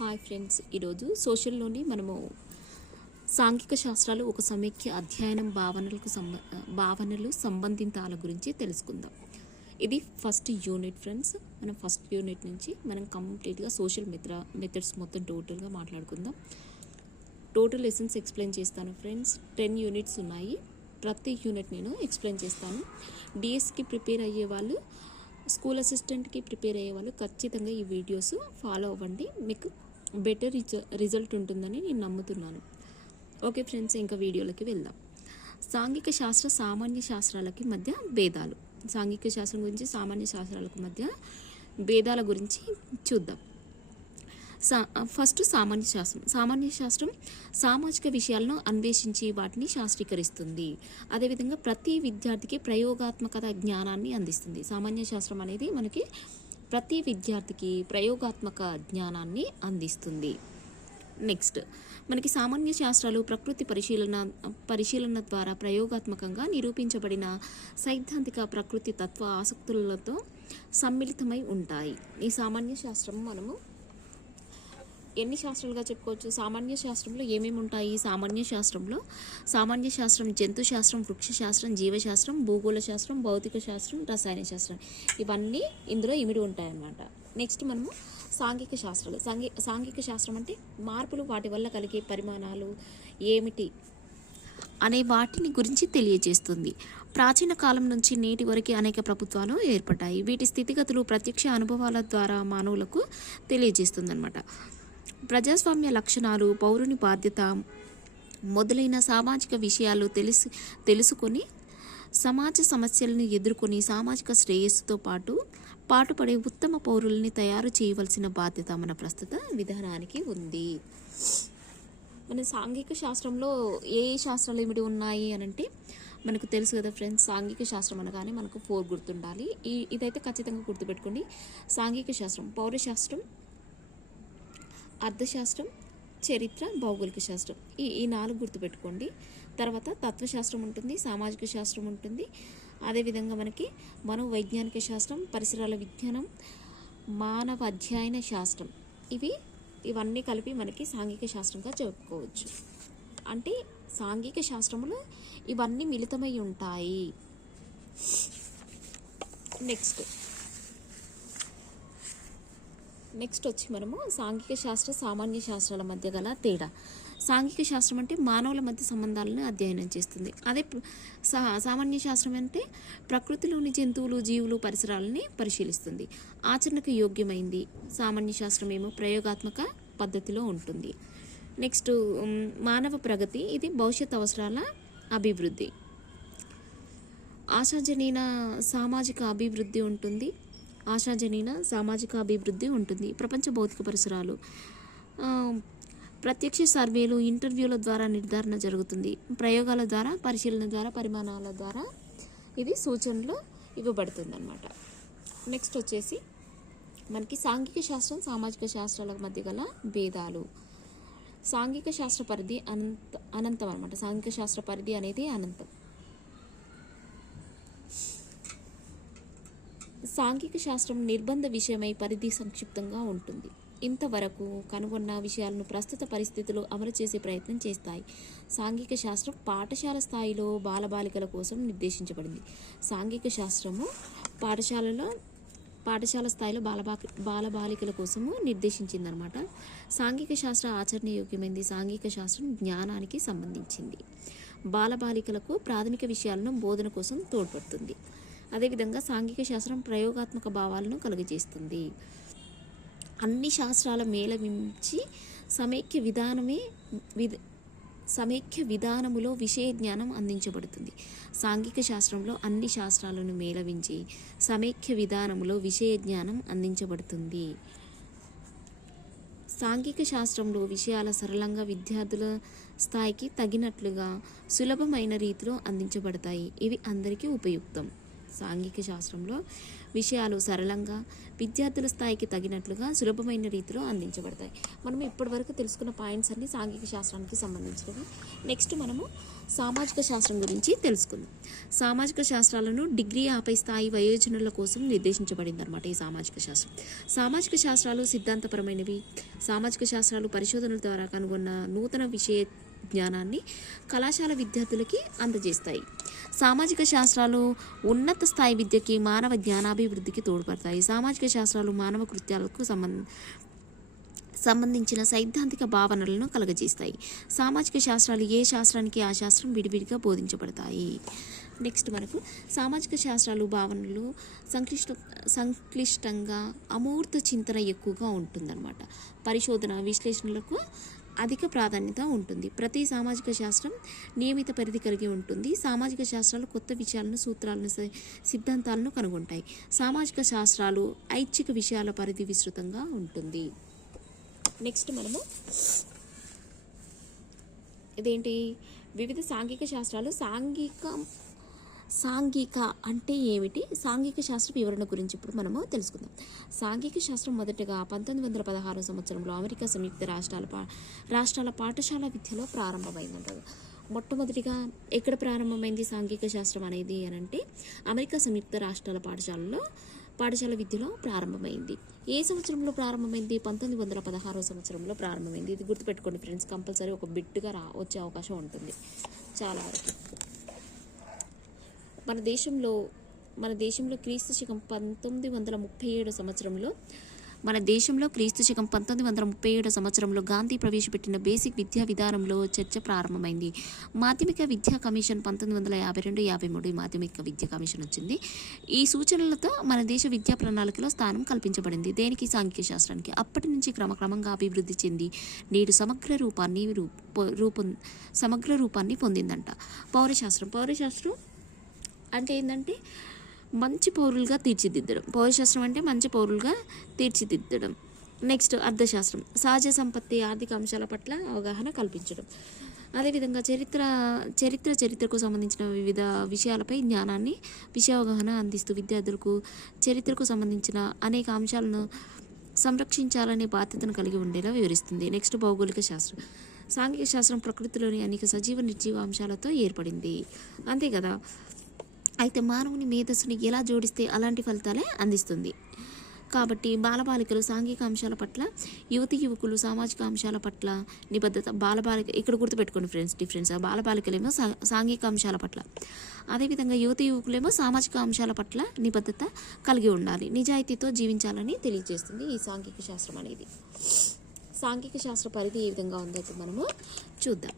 Hi friends, ఈరోజు సోషల్లోని మనము సాంఘిక శాస్త్రాలు ఒక సమైక్య అధ్యయనం భావనలు సంబంధితాల గురించి తెలుసుకుందాం. ఇది ఫస్ట్ యూనిట్ ఫ్రెండ్స్. మనం ఫస్ట్ యూనిట్ నుంచి మనం కంప్లీట్గా సోషల్ మెథడ్స్ మొత్తం టోటల్గా మాట్లాడుకుందాం. టోటల్ లెసన్స్ ఎక్స్ప్లెయిన్ చేస్తాను ఫ్రెండ్స్. 10 యూనిట్స్ ఉన్నాయి. ప్రతి యూనిట్ నేను ఎక్స్ప్లెయిన్ చేస్తాను. డిఎస్కి ప్రిపేర్ అయ్యే వాళ్ళు, స్కూల్ అసిస్టెంట్కి ప్రిపేర్ అయ్యే వాళ్ళు ఖచ్చితంగా ఈ వీడియోస్ ఫాలో అవ్వండి. మీకు బెటర్ రిజల్ట్ ఉంటుందని నేను నమ్ముతున్నాను. ఓకే ఫ్రెండ్స్, ఇంకా వీడియోలకి వెళ్దాం. సాంఘిక శాస్త్ర సామాన్య శాస్త్రాలకి మధ్య భేదాలు. సాంఘిక శాస్త్రం గురించి సామాన్య శాస్త్రాలకు మధ్య భేదాల గురించి చూద్దాం. ఫస్ట్ సామాన్య శాస్త్రం. సామాన్య శాస్త్రం సామాజిక విషయాలను అన్వేషించి వాటిని శాస్త్రీకరిస్తుంది. అదేవిధంగా ప్రతి విద్యార్థికి ప్రయోగాత్మకత జ్ఞానాన్ని అందిస్తుంది. సామాన్య శాస్త్రం అనేది మనకి ప్రతి విద్యార్థికి ప్రయోగాత్మక జ్ఞానాన్ని అందిస్తుంది. నెక్స్ట్, మనకి సామాన్య శాస్త్రాలు ప్రకృతి పరిశీలన ద్వారా ప్రయోగాత్మకంగా నిరూపించబడిన సైద్ధాంతిక ప్రకృతి తత్వ ఆసక్తులతో సమ్మిళితమై ఉంటాయి. ఈ సామాన్య శాస్త్రం మనము ఎన్ని శాస్త్రాలుగా చెప్పుకోవచ్చు? సామాన్య శాస్త్రంలో ఏమేమి ఉంటాయి? సామాన్య శాస్త్రం జంతు శాస్త్రం, వృక్ష శాస్త్రం, జీవశాస్త్రం, భూగోళ శాస్త్రం, భౌతిక శాస్త్రం, రసాయన శాస్త్రం, ఇవన్నీ ఇందులో ఇమిడి ఉంటాయన్నమాట. నెక్స్ట్ మనము సాంఘిక శాస్త్రాలు. సాంఘిక శాస్త్రం అంటే మార్పులు, వాటి వల్ల కలిగే పరిమాణాలు ఏమిటి అనే వాటిని గురించి తెలియజేస్తుంది. ప్రాచీన కాలం నుంచి నేటి వరకు అనేక ప్రభుత్వాలు ఏర్పడ్డాయి. వీటి స్థితిగతులు ప్రత్యక్ష అనుభవాల ద్వారా మానవులకు తెలియజేస్తుంది అన్నమాట. ప్రజాస్వామ్య లక్షణాలు, పౌరుని బాధ్యత మొదలైన సామాజిక విషయాలు తెలుసుకొని సమాజ సమస్యలను ఎదుర్కొని సామాజిక శ్రేయస్సుతో పాటుపడే ఉత్తమ పౌరుల్ని తయారు చేయవలసిన బాధ్యత మన ప్రస్తుత విధానానికి ఉంది. మన సాంఘిక శాస్త్రంలో ఏ శాస్త్రాలు ఏమిటి ఉన్నాయి అని అంటే మనకు తెలుసు కదా ఫ్రెండ్స్. సాంఘిక శాస్త్రం అనగానే మనకు 4 గుర్తుండాలి. ఇదైతే ఖచ్చితంగా గుర్తుపెట్టుకోండి. సాంఘిక శాస్త్రం, పౌరశాస్త్రం, అర్థశాస్త్రం, చరిత్ర, భౌగోళిక శాస్త్రం, ఈ 4 గుర్తుపెట్టుకోండి. తర్వాత తత్వశాస్త్రం ఉంటుంది, సామాజిక శాస్త్రం ఉంటుంది, అదేవిధంగా మనకి మనోవైజ్ఞానిక శాస్త్రం, పరిసరాల విజ్ఞానం, మానవ అధ్యయన శాస్త్రం, ఇవన్నీ కలిపి మనకి సాంఘిక శాస్త్రంగా చెప్పుకోవచ్చు. అంటే సాంఘిక శాస్త్రంలో ఇవన్నీ మిళితమై ఉంటాయి. నెక్స్ట్ వచ్చి మనము సాంఘిక శాస్త్ర సామాన్య శాస్త్రాల మధ్య గల తేడా. సాంఘిక శాస్త్రం అంటే మానవుల మధ్య సంబంధాలను అధ్యయనం చేస్తుంది. అదే సామాన్య శాస్త్రం అంటే ప్రకృతిలోని జంతువులు, జీవులు, పరిసరాలని పరిశీలిస్తుంది. ఆచరణకు యోగ్యమైంది. సామాన్య శాస్త్రం ఏమో ప్రయోగాత్మక పద్ధతిలో ఉంటుంది. నెక్స్ట్, మానవ ప్రగతి. ఇది భవిష్యత్ అవసరాల అభివృద్ధి. ఆశాజనీన సామాజిక అభివృద్ధి ఉంటుంది. ప్రపంచ భౌతిక పరిసరాలు, ప్రత్యక్ష సర్వేలు, ఇంటర్వ్యూల ద్వారా నిర్ధారణ జరుగుతుంది. ప్రయోగాల ద్వారా, పరిశీలన ద్వారా, పరిమాణాల ద్వారా ఇది సూచనలు ఇవ్వబడుతుంది అన్నమాట. నెక్స్ట్ వచ్చేసి మనకి సాంఘిక శాస్త్రం సామాజిక శాస్త్రాల మధ్య గల భేదాలు. సాంఘిక శాస్త్ర పరిధి అనంతం అన్నమాట. సాంఘిక శాస్త్ర పరిధి అనేది అనంతం. సాంఘిక శాస్త్రం నిర్బంధ విషయమై పరిధి సంక్షిప్తంగా ఉంటుంది. ఇంతవరకు కనుగొన్న విషయాలను ప్రస్తుత పరిస్థితులు అమలు చేసే ప్రయత్నం చేస్తాయి. సాంఘిక శాస్త్రం పాఠశాల స్థాయిలో బాలబాలికల కోసం నిర్దేశించబడింది. సాంఘిక శాస్త్రము పాఠశాల స్థాయిలో బాలబాలికల కోసము నిర్దేశించిందనమాట. సాంఘిక శాస్త్ర ఆచరణయోగ్యమైంది. సాంఘిక శాస్త్రం జ్ఞానానికి సంబంధించింది. బాలబాలికలకు ప్రాథమిక విషయాలను బోధన కోసం తోడ్పడుతుంది. అదేవిధంగా సాంఘిక శాస్త్రం ప్రయోగాత్మక భావాలను కలుగజేస్తుంది. అన్ని శాస్త్రాల మేళవించి సమైక్య విధానములో విషయ జ్ఞానం అందించబడుతుంది. సాంఘిక శాస్త్రంలో అన్ని శాస్త్రాలను మేళవించి సమైక్య విధానములో విషయ జ్ఞానం అందించబడుతుంది. సాంఘిక శాస్త్రంలో విషయాల సరళంగా విద్యార్థుల స్థాయికి తగినట్లుగా సులభమైన రీతిలో అందించబడతాయి. ఇవి అందరికీ ఉపయుక్తం. సాంఘిక శాస్త్రంలో విషయాలు సరళంగా విద్యార్థుల స్థాయికి తగినట్లుగా సులభమైన రీతిలో అందించబడతాయి. మనం ఇప్పటివరకు తెలుసుకున్న పాయింట్స్ అన్నీ సాంఘిక శాస్త్రానికి సంబంధించినవి. నెక్స్ట్ మనము సామాజిక శాస్త్రం గురించి తెలుసుకుందాం. సామాజిక శాస్త్రాలను డిగ్రీ ఆపై స్థాయి వయోజనుల కోసం నిర్దేశించబడింది అనమాట ఈ సామాజిక శాస్త్రం. సామాజిక శాస్త్రాలు సిద్ధాంతపరమైనవి, సామాజిక శాస్త్రాలు పరిశోధనల ద్వారా కనుగొన్న నూతన విషయ జ్ఞానాన్ని కళాశాల విద్యార్థులకి అందజేస్తాయి. సామాజిక శాస్త్రాలు ఉన్నత స్థాయి విద్యకి, మానవ జ్ఞానాభివృద్ధికి తోడ్పడతాయి. సామాజిక శాస్త్రాలు మానవ కృత్యాలకు సంబంధించిన సైద్ధాంతిక భావనలను కలగజేస్తాయి. సామాజిక శాస్త్రాలు ఏ శాస్త్రానికి ఆ శాస్త్రం విడివిడిగా బోధించబడతాయి. నెక్స్ట్ మనకు సామాజిక శాస్త్రాలు భావనలు సంక్లిష్టంగా అమూర్త చింతన ఎక్కువగా ఉంటుందన్నమాట. పరిశోధన విశ్లేషణలకు అధిక ప్రాధాన్యత ఉంటుంది. ప్రతి సామాజిక శాస్త్రం నియమిత పరిధి కలిగి ఉంటుంది. సామాజిక శాస్త్రాలు కొత్త విషయాలను, సూత్రాలను, సిద్ధాంతాలను కనుగొంటాయి. సామాజిక శాస్త్రాలు ఐచ్ఛిక విషయాల పరిధి విస్తృతంగా ఉంటుంది. నెక్స్ట్ మనము ఇదేంటి వివిధ సాంఘిక శాస్త్రాలు. సాంఘిక అంటే ఏమిటి, సాంఘిక శాస్త్ర వివరణ గురించి ఇప్పుడు మనము తెలుసుకుందాం. సాంఘిక శాస్త్రం మొదటగా 1916 సంవత్సరంలో అమెరికా సంయుక్త రాష్ట్రాల పాఠశాల విద్యలో ప్రారంభమైందంటారు. మొట్టమొదటిగా ఎక్కడ ప్రారంభమైంది సాంఘిక శాస్త్రం అనేది అని అంటే అమెరికా సంయుక్త రాష్ట్రాల పాఠశాల విద్యలో ప్రారంభమైంది. ఏ సంవత్సరంలో ప్రారంభమైంది? 1916 సంవత్సరంలో ప్రారంభమైంది. ఇది గుర్తుపెట్టుకోండి ఫ్రెండ్స్, కంపల్సరీ ఒక బిట్గా వచ్చే అవకాశం ఉంటుంది చాలా వరకు. మన దేశంలో క్రీస్తు శకం 1937 సంవత్సరంలో గాంధీ ప్రవేశపెట్టిన బేసిక్ విద్యా విధానంలో చర్చ ప్రారంభమైంది. మాధ్యమిక విద్యా కమిషన్ 1952-53 మాధ్యమిక విద్యా కమిషన్ వచ్చింది. ఈ సూచనలతో మన దేశ విద్యా ప్రణాళికలో స్థానం కల్పించబడింది. దేనికి? సాంఘిక శాస్త్రానికి. అప్పటి నుంచి క్రమక్రమంగా అభివృద్ధి చెంది నేడు సమగ్ర రూపాన్ని పొందిందంట. పౌరశాస్త్రం అంటే ఏంటంటే మంచి పౌరులుగా తీర్చిదిద్దడం. పౌరశాస్త్రం అంటే మంచి పౌరులుగా తీర్చిదిద్దడం. నెక్స్ట్ అర్థశాస్త్రం, సహజ సంపత్తి, ఆర్థిక అంశాల పట్ల అవగాహన కల్పించడం. అదేవిధంగా చరిత్రకు సంబంధించిన వివిధ విషయాలపై జ్ఞానాన్ని, విషయావగాహన అందిస్తూ విద్యార్థులకు చరిత్రకు సంబంధించిన అనేక అంశాలను సంరక్షించాలనే బాధ్యతను కలిగి ఉండేలా వివరిస్తుంది. నెక్స్ట్ భౌగోళిక శాస్త్రం. సాంఘిక శాస్త్రం ప్రకృతిలోని అనేక సజీవ నిర్జీవ అంశాలతో ఏర్పడింది. అంతే కదా. అయితే మానవుని మేధస్సుని ఎలా జోడిస్తే అలాంటి ఫలితాలే అందిస్తుంది. కాబట్టి బాలబాలికలు సాంఘిక అంశాల పట్ల, యువకులు సామాజిక అంశాల పట్ల నిబద్ధత. ఇక్కడ గుర్తుపెట్టుకోండి ఫ్రెండ్స్ డిఫరెన్స్. బాలబాలికలేమో సాంఘిక అంశాల పట్ల, అదేవిధంగా యువకులేమో సామాజిక అంశాల పట్ల నిబద్ధత కలిగి ఉండాలి, నిజాయితీతో జీవించాలని తెలియజేస్తుంది ఈ సాంఘిక శాస్త్రం అనేది. సాంఘిక శాస్త్ర పరిధి ఏ విధంగా ఉందో ఇప్పుడు మనము చూద్దాం.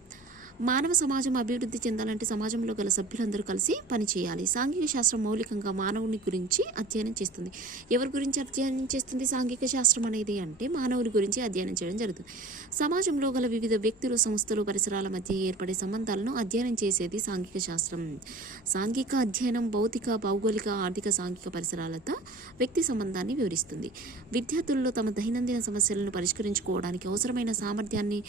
మానవ సమాజం అభివృద్ధి చెందాలంటే సమాజంలో గల సభ్యులందరూ కలిసి పనిచేయాలి. సాంఘిక శాస్త్రం మౌలికంగా మానవుని గురించి అధ్యయనం చేస్తుంది. ఎవరి గురించి అధ్యయనం చేస్తుంది సాంఘిక శాస్త్రం అనేది అంటే మానవుని గురించి అధ్యయనం చేయడం జరుగుతుంది. సమాజంలో గల వివిధ వ్యక్తులు, సంస్థలు, పరిసరాల మధ్య ఏర్పడే సంబంధాలను అధ్యయనం చేసేది సాంఘిక శాస్త్రం. సాంఘిక అధ్యయనం భౌతిక, భౌగోళిక, ఆర్థిక, సాంఘిక పరిసరాలతో వ్యక్తి సంబంధాన్ని వివరిస్తుంది. విద్యార్థుల్లో తమ దైనందిన సమస్యలను పరిష్కరించుకోవడానికి అవసరమైన సామర్థ్యాన్ని,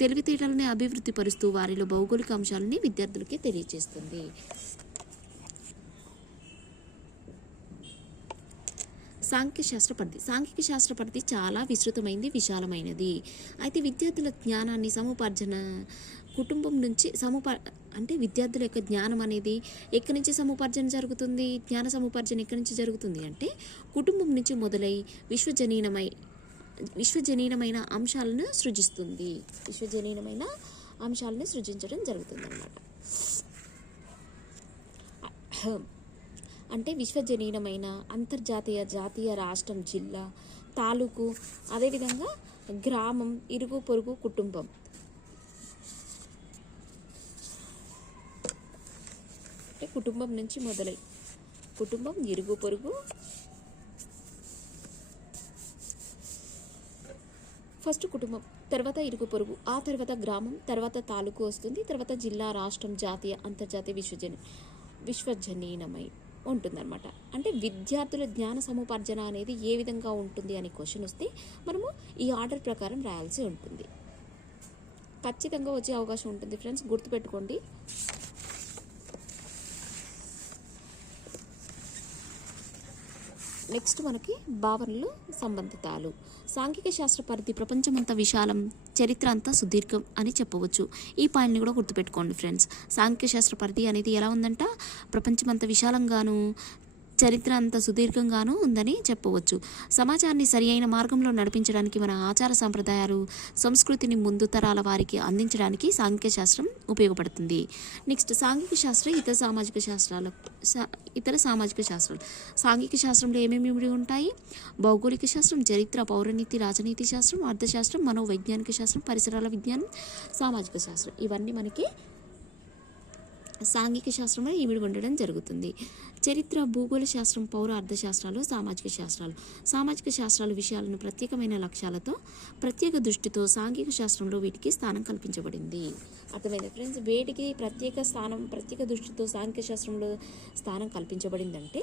తెలివితేటలని అభివృద్ధి పరుస్తూ వారిలో భౌగోళిక అంశాలని విద్యార్థులకి తెలియజేస్తుంది. సాంఘిక శాస్త్ర పరిధి చాలా విస్తృతమైనది, విశాలమైనది. అయితే విద్యార్థుల జ్ఞానాన్ని కుటుంబం నుంచి అంటే విద్యార్థుల యొక్క జ్ఞానం అనేది ఎక్కడి నుంచి సముపార్జన జరుగుతుంది? జ్ఞాన సముపార్జన ఎక్కడి నుంచి జరుగుతుంది అంటే కుటుంబం నుంచి మొదలై విశ్వజనీనమైన అంశాలను సృజించడం జరుగుతుంది అన్నమాట. అంటే విశ్వజనీనమైన, అంతర్జాతీయ, జాతీయ, రాష్ట్రం, జిల్లా, తాలూకు, అదేవిధంగా గ్రామం, ఇరుగు పొరుగు, కుటుంబం. అంటే కుటుంబం నుంచి మొదలై కుటుంబం, ఇరుగు పొరుగు, ఫస్ట్ కుటుంబం, తర్వాత ఇరుగు పొరుగు, ఆ తర్వాత గ్రామం, తర్వాత తాలూకు వస్తుంది, తర్వాత జిల్లా, రాష్ట్రం, జాతీయ, అంతర్జాతీయ, విశ్వజనీనమై ఉంటుందన్నమాట. అంటే విద్యార్థుల జ్ఞాన సముపార్జన అనేది ఏ విధంగా ఉంటుంది అనే క్వశ్చన్ వస్తే మనము ఈ ఆర్డర్ ప్రకారం రాయాల్సి ఉంటుంది. ఖచ్చితంగా వచ్చే అవకాశం ఉంటుంది ఫ్రెండ్స్, గుర్తుపెట్టుకోండి. నెక్స్ట్ మనకి భావనలు, సంబంధితాలు. సాంఘిక శాస్త్ర పరిధి ప్రపంచమంతా విశాలం, చరిత్ర అంతా సుదీర్ఘం అని చెప్పవచ్చు. ఈ పాయింట్ని కూడా గుర్తుపెట్టుకోండి ఫ్రెండ్స్. సాంఘిక శాస్త్ర పరిధి అనేది ఎలా ఉందంట? ప్రపంచమంతా విశాలంగాను, చరిత్ర అంత సుదీర్ఘంగానూ ఉందని చెప్పవచ్చు. సమాజాన్ని సరి అయిన మార్గంలో నడిపించడానికి మన ఆచార సంప్రదాయాలు, సంస్కృతిని ముందు తరాల వారికి అందించడానికి సాంఘిక శాస్త్రం ఉపయోగపడుతుంది. నెక్స్ట్ సాంఘిక శాస్త్రం, ఇతర సామాజిక శాస్త్రాలు. సాంఘిక శాస్త్రంలో ఏమేమి ఉంటాయి? భౌగోళిక శాస్త్రం, చరిత్ర, పౌరనీతి, రాజనీతి శాస్త్రం, అర్థశాస్త్రం, మనోవైజ్ఞానిక శాస్త్రం, పరిసరాల విజ్ఞానం, సామాజిక శాస్త్రం. ఇవన్నీ మనకి సాంఘిక శాస్త్రంలో ఇమిడి ఉండడం జరుగుతుంది. చరిత్ర, భూగోళ శాస్త్రం, పౌర అర్థశాస్త్రాలు, సామాజిక శాస్త్రాలు. సామాజిక శాస్త్రాల విషయాలను ప్రత్యేకమైన లక్ష్యాలతో, ప్రత్యేక దృష్టితో సాంఘిక శాస్త్రంలో వీటికి స్థానం కల్పించబడింది. అర్థమైంది ఫ్రెండ్స్? వేటికి ప్రత్యేక దృష్టితో సాంఘిక శాస్త్రంలో స్థానం కల్పించబడిందంటే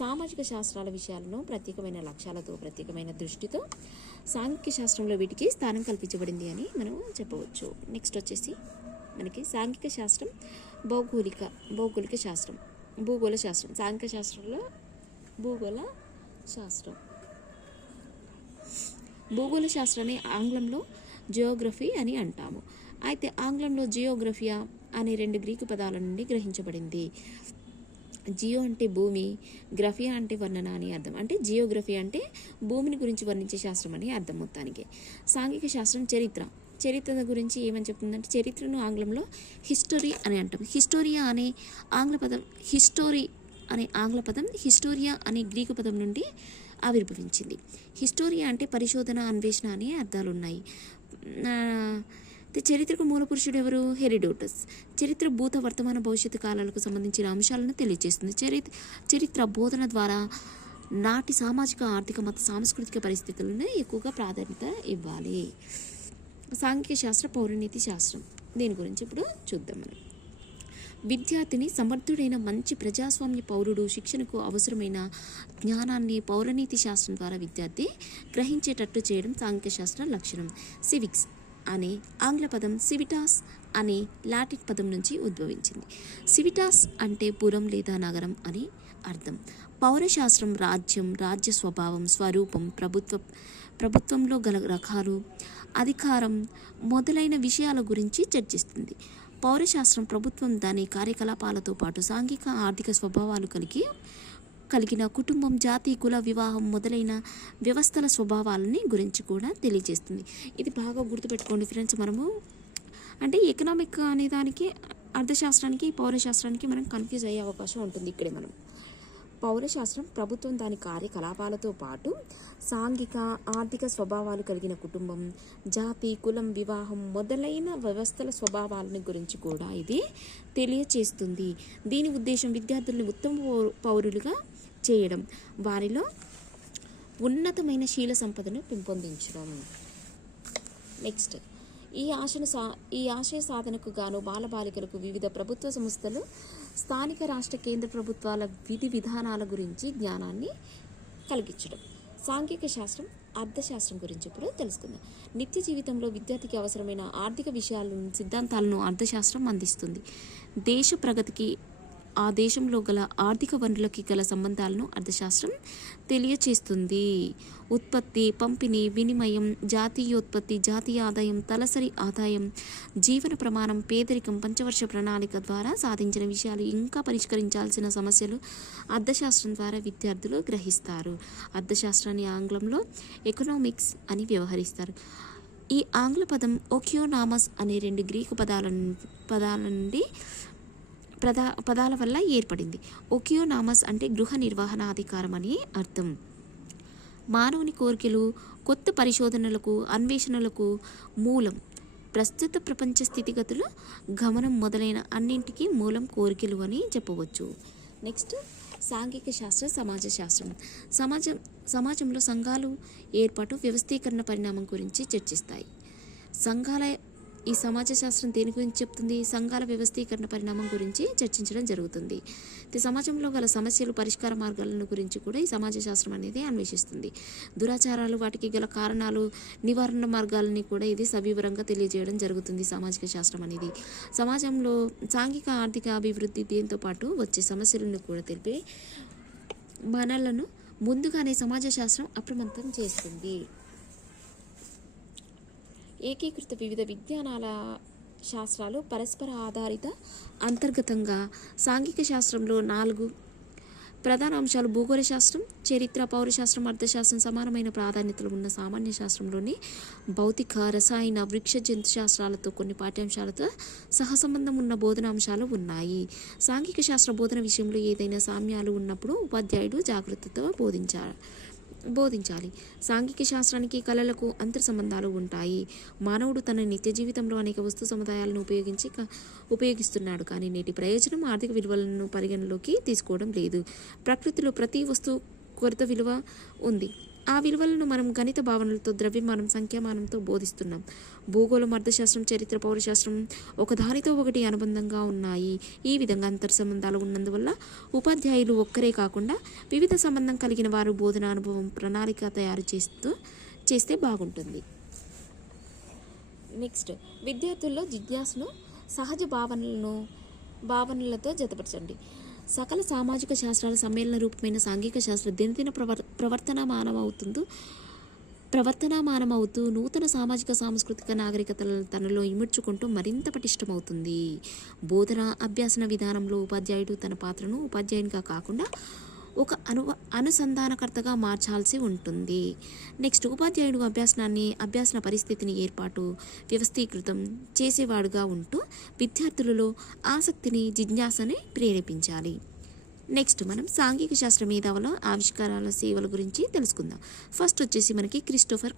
సామాజిక శాస్త్రాల విషయాలను ప్రత్యేకమైన లక్ష్యాలతో, ప్రత్యేకమైన దృష్టితో సాంఘిక శాస్త్రంలో వీటికి స్థానం కల్పించబడింది అని మనం చెప్పవచ్చు. నెక్స్ట్ వచ్చేసి మనకి సాంఘిక శాస్త్రం, భౌగోళిక శాస్త్రం, భూగోళ శాస్త్రం. సాంఘిక శాస్త్రంలో భూగోళ శాస్త్రాన్ని ఆంగ్లంలో జియోగ్రఫీ అని అంటాము. అయితే ఆంగ్లంలో జియోగ్రఫియా అనే 2 గ్రీకు పదాల నుండి గ్రహించబడింది. జియో అంటే భూమి, గ్రఫియా అంటే వర్ణన అని అర్థం. అంటే జియోగ్రఫీ అంటే భూమిని గురించి వర్ణించే శాస్త్రం అని అర్థం మొత్తానికి. సాంఘిక శాస్త్రం చరిత్ర గురించి ఏమని చెప్తుందంటే చరిత్రను ఆంగ్లంలో హిస్టరీ అని అంటాం. హిస్టోరియా అనే ఆంగ్ల పదం హిస్టోరియా అనే గ్రీకు పదం నుండి ఆవిర్భవించింది. హిస్టోరియా అంటే పరిశోధన, అన్వేషణ అనే అర్థాలు ఉన్నాయి. చరిత్రకు మూల పురుషుడు ఎవరు? హెరోడోటస్. చరిత్ర భూత, వర్తమాన, భవిష్యత్తు కాలాలకు సంబంధించిన అంశాలను తెలియజేస్తుంది. చరిత్ర బోధన ద్వారా నాటి సామాజిక, ఆర్థిక, మత, సాంస్కృతిక పరిస్థితులను ఎక్కువగా ప్రాధాన్యత ఇవ్వాలి. సాంఘిక శాస్త్ర, పౌరనీతి శాస్త్రం. దీని గురించి ఇప్పుడు చూద్దాం మనం. విద్యార్థిని సమర్థుడైన మంచి ప్రజాస్వామ్య పౌరుడు, శిక్షణకు అవసరమైన జ్ఞానాన్ని పౌరనీతి శాస్త్రం ద్వారా విద్యార్థి గ్రహించేటట్టు చేయడం సాంఘిక శాస్త్ర లక్షణం. సివిక్స్ అనే ఆంగ్ల పదం సివిటాస్ అనే లాటిన్ పదం నుంచి ఉద్భవించింది. సివిటాస్ అంటే పురం లేదా నగరం అని అర్థం. పౌరశాస్త్రం రాజ్యం, రాజ్య స్వభావం, స్వరూపం, ప్రభుత్వంలో గల రకాలు, అధికారం మొదలైన విషయాల గురించి చర్చిస్తుంది. పౌరశాస్త్రం ప్రభుత్వం దాని కార్యకలాపాలతో పాటు సాంఘిక, ఆర్థిక స్వభావాలు కలిగిన కుటుంబం, జాతి, కుల, వివాహం మొదలైన వ్యవస్థల స్వభావాలని గురించి కూడా తెలియజేస్తుంది. ఇది బాగా గుర్తుపెట్టుకోండి ఫ్రెండ్స్. మనము అంటే ఎకనామిక్ అనే దానికి, అర్థశాస్త్రానికి, పౌరశాస్త్రానికి మనం కన్ఫ్యూజ్ అయ్యే అవకాశం ఉంటుంది. ఇక్కడే మనం పౌరశాస్త్రం ప్రభుత్వం దాని కార్యకలాపాలతో పాటు సాంఘిక, ఆర్థిక స్వభావాలు కలిగిన కుటుంబం, జాతి, కులం, వివాహం మొదలైన వ్యవస్థల స్వభావాలని గురించి కూడా ఇది తెలియచేస్తుంది. దీని ఉద్దేశం విద్యార్థుల్ని ఉత్తమ పౌరులుగా చేయడం, వారిలో ఉన్నతమైన శీల సంపదను పెంపొందించడం. నెక్స్ట్ ఈ ఆశయ సాధనకు గాను బాలబాలికలకు వివిధ ప్రభుత్వ సంస్థలు, స్థానిక, రాష్ట్ర, కేంద్ర ప్రభుత్వాల విధి విధానాల గురించి జ్ఞానాన్ని కలిగించడం. సాంఘిక శాస్త్రం, అర్థశాస్త్రం గురించి ఇప్పుడు తెలుసుకుందాం. నిత్య జీవితంలో విద్యార్థికి అవసరమైన ఆర్థిక విషయాలను, సిద్ధాంతాలను అర్థశాస్త్రం అందిస్తుంది. దేశ ప్రగతికి, ఆ దేశంలో గల ఆర్థిక వనరులకి గల సంబంధాలను అర్థశాస్త్రం తెలియచేస్తుంది. ఉత్పత్తి, పంపిణీ, వినిమయం, జాతీయోత్పత్తి, జాతీయ ఆదాయం, తలసరి ఆదాయం, జీవన ప్రమాణం, పేదరికం, పంచవర్ష ప్రణాళిక ద్వారా సాధించిన విషయాలు, ఇంకా పరిష్కరించాల్సిన సమస్యలు అర్థశాస్త్రం ద్వారా విద్యార్థులు గ్రహిస్తారు. అర్థశాస్త్రాన్ని ఆంగ్లంలో ఎకనామిక్స్ అని వ్యవహరిస్తారు. ఈ ఆంగ్ల పదం ఓకియోనామస్ అనే 2 గ్రీకు పదాల నుండి పదాల వల్ల ఏర్పడింది. ఓకియోనామస్ అంటే గృహ నిర్వహణ అధికారం అని అర్థం. మానవుని కోరికలు, కొత్త పరిశోధనలకు, అన్వేషణలకు మూలం. ప్రస్తుత ప్రపంచ స్థితిగతులు, గమనం మొదలైన అన్నింటికీ మూలం కోరికలు అని చెప్పవచ్చు. నెక్స్ట్ సాంఘిక శాస్త్ర, సమాజ శాస్త్రం. సమాజంలో సంఘాలు ఏర్పాటు, వ్యవస్థీకరణ, పరిణామం గురించి చర్చిస్తాయి. ఈ సమాజ శాస్త్రం దేని గురించి చెప్తుంది? సంఘాల వ్యవస్థీకరణ, పరిణామం గురించి చర్చించడం జరుగుతుంది. సమాజంలో గల సమస్యలు, పరిష్కార మార్గాలను గురించి కూడా ఈ సమాజ శాస్త్రం అనేది అన్వేషిస్తుంది. దురాచారాలు, వాటికి గల కారణాలు, నివారణ మార్గాలని కూడా ఇది సవివరంగా తెలియజేయడం జరుగుతుంది. సామాజిక శాస్త్రం అనేది సమాజంలో సాంఘిక, ఆర్థిక అభివృద్ధి, దీంతో పాటు వచ్చే సమస్యలను కూడా తెలిపి మనలను ముందుగానే సమాజ శాస్త్రం అప్రమత్తం చేస్తుంది. ఏకీకృత వివిధ విజ్ఞానాల శాస్త్రాలు పరస్పర ఆధారిత, అంతర్గతంగా సాంఘిక శాస్త్రంలో 4 ప్రధాన అంశాలు భూగోళ శాస్త్రం, చరిత్ర, పౌరశాస్త్రం, అర్థశాస్త్రం సమానమైన ప్రాధాన్యతలు ఉన్న సామాన్య శాస్త్రంలోని భౌతిక, రసాయన, వృక్ష, జంతు శాస్త్రాలతో కొన్ని పాఠ్యాంశాలతో సహసంబంధం ఉన్న బోధనాంశాలు ఉన్నాయి. సాంఘిక శాస్త్ర బోధన విషయంలో ఏదైనా సామ్యాలు ఉన్నప్పుడు ఉపాధ్యాయుడు జాగ్రత్తతో బోధించాలి. సాంఘిక శాస్త్రానికి కళలకు అంతర్ సంబంధాలు ఉంటాయి. మానవుడు తన నిత్య జీవితంలో అనేక వస్తు సముదాయాలను ఉపయోగిస్తున్నాడు, కానీ నేటి ప్రయోజనం ఆర్థిక విలువలను పరిగణలోకి తీసుకోవడం లేదు. ప్రకృతిలో ప్రతి వస్తువు కొరత విలువ ఉంది. ఆ విలువలను మనం గణిత భావనలతో, ద్రవ్యమానం, సంఖ్యామానంతో బోధిస్తున్నాం. భూగోళం, అర్థశాస్త్రం, చరిత్ర, పౌరశాస్త్రం ఒకదానితో ఒకటి అనుబంధంగా ఉన్నాయి. ఈ విధంగా అంతర్ సంబంధాలు ఉన్నందువల్ల ఉపాధ్యాయులు ఒక్కరే కాకుండా వివిధ సంబంధం కలిగిన వారు బోధన అనుభవం ప్రణాళిక తయారు చేస్తే బాగుంటుంది. నెక్స్ట్, విద్యార్థుల్లో జిజ్ఞాసను సహజ భావనలతో జతపరచండి. సకల సామాజిక శాస్త్రాల సమ్మేళన రూపమైన సాంఘిక శాస్త్రం దినదిన ప్రవర్తనామానమవుతూ నూతన సామాజిక, సాంస్కృతిక నాగరికతలను తనలో ఇముడ్చుకుంటూ మరింత పటిష్టమవుతుంది. బోధన అభ్యాసన విధానంలో ఉపాధ్యాయుడు తన పాత్రను ఉపాధ్యాయునిగా కాకుండా ఒక అనుసంధానకర్తగా మార్చాల్సి ఉంటుంది. నెక్స్ట్, ఉపాధ్యాయుడు అభ్యాసన పరిస్థితిని వ్యవస్థీకృతం చేసేవాడుగా ఉంటూ విద్యార్థులలో ఆసక్తిని, జిజ్ఞాసని ప్రేరేపించాలి. నెక్స్ట్, మనం సాంఘిక శాస్త్ర మేధావుల ఆవిష్కారాల సేవల గురించి తెలుసుకుందాం. ఫస్ట్ వచ్చేసి మనకి క్రిస్టోఫర్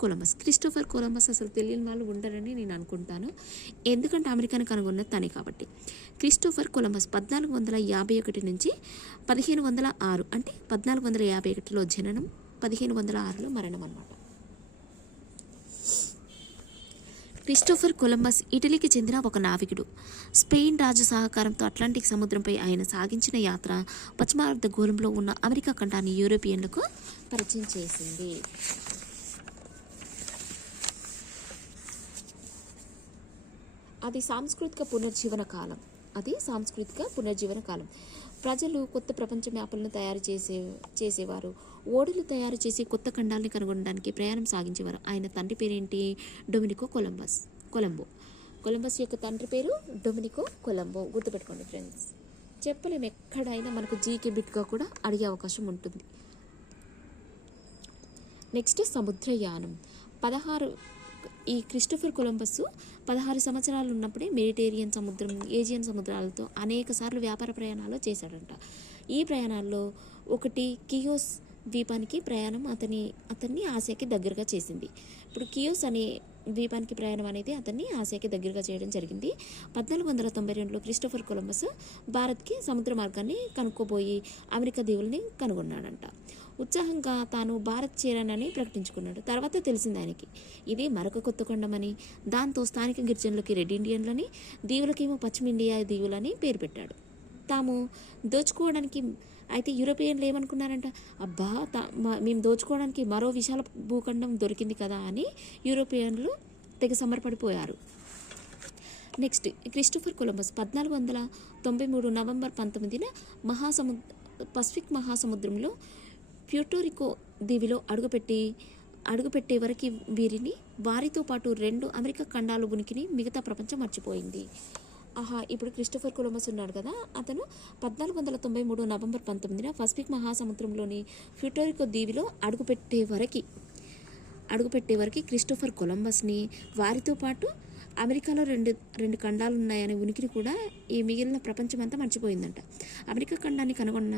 కొలంబస్ అసలు తెలియని వాళ్ళు ఉండరని నేను అనుకుంటాను, ఎందుకంటే అమెరికాను కనుగొన్నది తనే కాబట్టి. క్రిస్టోఫర్ కొలంబస్ 1451 నుంచి 1506, అంటే 1451లో జననం, 1506లో మరణం అన్నమాట. క్రిస్టోఫర్ కొలంబస్ ఇటలీకి చెందిన ఒక నావికుడు. స్పెయిన్ రాజు సహకారంతో అట్లాంటిక్ సముద్రంపై ఆయన సాగించిన యాత్ర పశ్చిమార్ధగోళంలో ఉన్న అమెరికా ఖండాన్ని యూరోపియన్లకు పరిచయం చేసింది. అది సాంస్కృతిక పునర్జీవన కాలం. ప్రజలు కొత్త ప్రపంచ మ్యాపులను తయారు చేసేవారు. ఓడలు తయారు చేసి కొత్త ఖండాలని కనుగొనడానికి ప్రయాణం సాగించేవారు. ఆయన తండ్రి పేరేంటి? డొమినికో కొలంబస్ యొక్క తండ్రి పేరు డొమినికో కొలంబో. గుర్తుపెట్టుకోండి ఫ్రెండ్స్, చెప్పలేము, ఎక్కడైనా మనకు జీకే బిట్గా కూడా అడిగే అవకాశం ఉంటుంది. నెక్స్ట్, సముద్రయానం. ఈ క్రిస్టోఫర్ కొలంబస్ 16 సంవత్సరాలు ఉన్నప్పుడే మెడిటేరియన్ సముద్రం, ఏజియన్ సముద్రాలతో అనేక సార్లు వ్యాపార ప్రయాణాలు చేశాడంట. ఈ ప్రయాణాల్లో ఒకటి కియోస్ ద్వీపానికి ప్రయాణం అతన్ని ఆసియాకి దగ్గరగా చేసింది. ఇప్పుడు కియోస్ అనే ద్వీపానికి ప్రయాణం అనేది అతన్ని ఆసియాకి దగ్గరగా చేయడం జరిగింది. 1492లో క్రిస్టోఫర్ కొలంబస్ భారత్కి సముద్ర మార్గాన్ని కనుక్కోబోయి అమెరికా దీవుల్ని కనుగొన్నాడంట. ఉత్సాహంగా తాను భారత్ చేరానని ప్రకటించుకున్నాడు. తర్వాత తెలిసింది ఆయనకి ఇది మరొక కొత్త ఖండమని. దాంతో స్థానిక గిరిజనులకి రెడ్ ఇండియన్లని, దీవులకేమో పశ్చిమ ఇండియా దీవులని పేరు పెట్టాడు. తాము దోచుకోవడానికి అయితే యూరోపియన్లు ఏమనుకున్నారంట, అబ్బా మేము దోచుకోవడానికి మరో విశాల భూఖండం దొరికింది కదా అని యూరోపియన్లు తెగ సంబరపడిపోయారు. నెక్స్ట్, క్రిస్టోఫర్ కొలంబస్ 1493 నవంబర్ 19న పసిఫిక్ మహాసముద్రంలో ప్యూర్టోరికో దీవిలో అడుగుపెట్టే వరకు వారితో పాటు 2 అమెరికా ఖండాల ఉనికిని మిగతా ప్రపంచం మర్చిపోయింది. ఇప్పుడు క్రిస్టోఫర్ కొలంబస్ ఉన్నాడు కదా, అతను 1493 నవంబర్ 19న పసిఫిక్ మహాసముద్రంలోని ప్యూర్టోరికో దీవిలో అడుగుపెట్టే వరకు క్రిస్టోఫర్ కొలంబస్ని, వారితో పాటు అమెరికాలో రెండు ఖండాలు ఉన్నాయనే ఉనికిని కూడా ఈ మిగిలిన ప్రపంచమంతా మర్చిపోయిందంట. అమెరికా ఖండాన్ని కనుగొన్న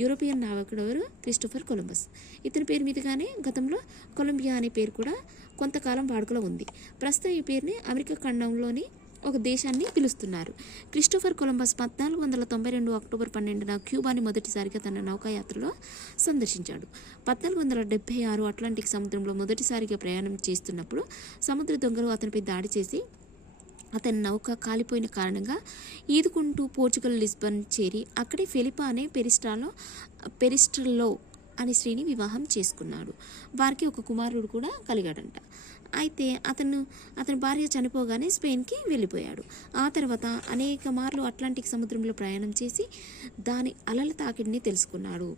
యూరోపియన్ నావికుడు క్రిస్టోఫర్ కొలంబస్. ఇతని పేరు మీదుగానే గతంలో కొలంబియా అనే పేరు కూడా కొంతకాలం వాడుకలో ఉంది. ప్రస్తుతం ఈ పేరుని అమెరికా ఖండంలోని ఒక దేశాన్ని పిలుస్తున్నారు. క్రిస్టోఫర్ కొలంబస్ 1492 అక్టోబర్ 12న క్యూబాని మొదటిసారిగా తన నౌకాయాత్రలో సందర్శించాడు. 1476 అట్లాంటిక్ సముద్రంలో మొదటిసారిగా ప్రయాణం చేస్తున్నప్పుడు సముద్ర దొంగలు అతనిపై దాడి చేసి అతని నౌక కాలిపోయిన కారణంగా ఈదుకుంటూ పోర్చుగల్ లిస్బన్ చేరి అక్కడే ఫెలిపా అనే పెరిస్ట్రల్లో అనే స్త్రీని వివాహం చేసుకున్నాడు. వారికి ఒక కుమారుడు కూడా కలిగాడంట. అయితే అతని భార్య చనిపోగానే స్పెయిన్కి వెళ్ళిపోయాడు. ఆ తర్వాత అనేక మార్లు అట్లాంటిక్ సముద్రంలో ప్రయాణం చేసి దాని అలల తాకిడిని తెలుసుకున్నాడు.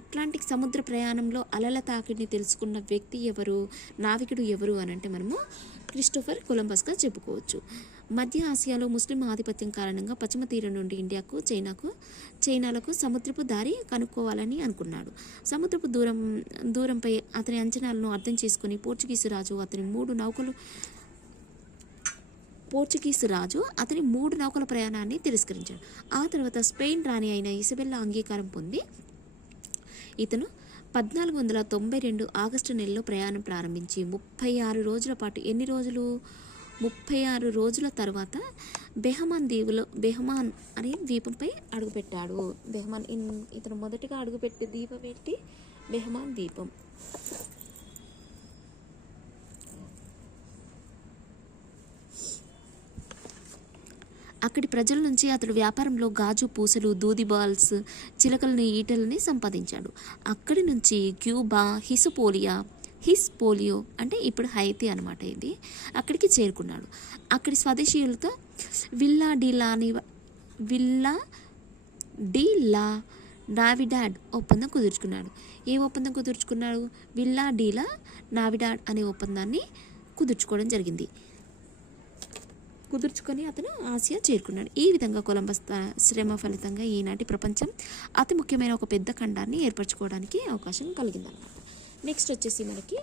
అట్లాంటిక్ సముద్ర ప్రయాణంలో అలల తాకిడిని తెలుసుకున్న వ్యక్తి ఎవరు, నావికుడు ఎవరు అని అంటే మనము క్రిస్టోఫర్ కొలంబస్గా చెప్పుకోవచ్చు. మధ్య ఆసియాలో ముస్లిం ఆధిపత్యం కారణంగా పశ్చిమ తీరం నుండి ఇండియాకు, చైనాలకు సముద్రపు దారి కనుక్కోవాలని అనుకున్నాడు. సముద్రపు దూరంపై అతని అంచనాలను అర్థం చేసుకుని పోర్చుగీసు రాజు అతని 3 నౌకల ప్రయాణాన్ని తిరస్కరించాడు. ఆ తర్వాత స్పెయిన్ రాణి అయిన ఇసబెల్లా అంగీకారం పొంది ఇతను 1492 ఆగస్టు నెలలో ప్రయాణం ప్రారంభించి 36 రోజుల పాటు 36 రోజుల తర్వాత బెహమాన్ అనే ద్వీపంపై అడుగుపెట్టాడు. ఇతను మొదటిగా అడుగుపెట్టే ద్వీపం ఏంటి? బెహమాన్ ద్వీపం. అక్కడి ప్రజల నుంచి అతడు వ్యాపారంలో గాజు పూసలు, దూది బాల్స్, చిలకలని, ఈటలని సంపాదించాడు. అక్కడి నుంచి క్యూబా, హిస్పోలియో అంటే ఇప్పుడు హైతీ అనమాట, ఇది అక్కడికి చేరుకున్నాడు. అక్కడి స్వదేశీయులతో విల్లా డి లా నావిడాడ్ ఒప్పందం కుదుర్చుకున్నాడు. ఏ ఒప్పందం కుదుర్చుకున్నాడు? విల్లా డి లా నావిడాడ్ అనే ఒప్పందాన్ని కుదుర్చుకోవడం జరిగింది. కుదుర్చుకొని అతను ఆసియా చేరుకున్నాడు. ఈ విధంగా కొలంబస్ శ్రమ ఫలితంగా ఈనాటి ప్రపంచం అతి ముఖ్యమైన ఒక పెద్ద ఖండాన్ని ఏర్పరచుకోవడానికి అవకాశం కలిగిందన్నమాట. నెక్స్ట్ వచ్చేసి మనకి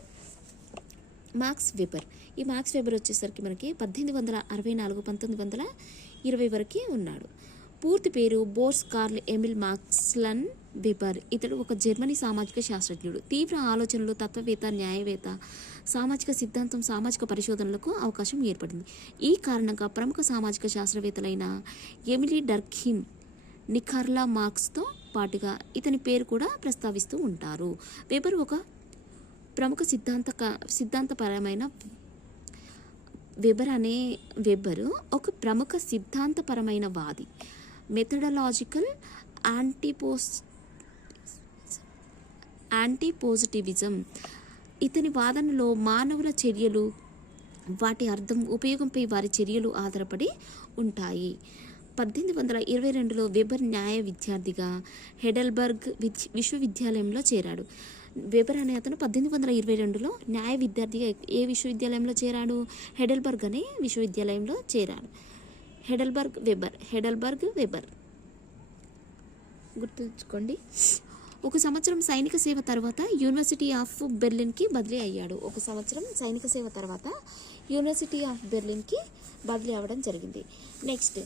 మాక్స్ వెబర్. ఈ మాక్స్ వెబర్ వచ్చేసరికి మనకి 1864-1920 వరకు ఉన్నాడు. పూర్తి పేరు బోర్స్ కార్ల్ ఎమిల్ మాక్స్లన్ వెబర్. ఇతడు ఒక జర్మనీ సామాజిక శాస్త్రజ్ఞుడు. తీవ్ర ఆలోచనలు, తత్వవేత్త, న్యాయవేత్త, సామాజిక సిద్ధాంతం, సామాజిక పరిశోధనలకు అవకాశం ఏర్పడింది. ఈ కారణంగా ప్రముఖ సామాజిక శాస్త్రవేత్తలైన ఎమిలీ డర్క్హీమ్, నికార్లా మార్క్స్తో పాటుగా ఇతని పేరు కూడా ప్రస్తావిస్తూ ఉంటారు. వెబర్ ఒక ప్రముఖ సిద్ధాంతపరమైన వాది, మెథడలాజికల్ యాంటీపోజిటివిజం. ఇతని వాదనలో మానవుల చర్యలు, వాటి అర్థం, ఉపయోగంపై వారి చర్యలు ఆధారపడి ఉంటాయి. 1822లో వెబర్ న్యాయ విద్యార్థిగా హెడెల్బర్గ్ విశ్వవిద్యాలయంలో చేరాడు. వెబర్ అనే అతను 1822లో న్యాయ విద్యార్థిగా ఏ విశ్వవిద్యాలయంలో చేరాడు? హెడెల్బర్గ్ అనే విశ్వవిద్యాలయంలో చేరాడు. హెడెల్బర్గ్ వెబర్ గుర్తుంచుకోండి. ఒక సంవత్సరం సైనిక సేవ తర్వాత యూనివర్సిటీ ఆఫ్ బెర్లిన్కి బదిలీ అయ్యాడు. బదిలీ అవ్వడం జరిగింది. Next,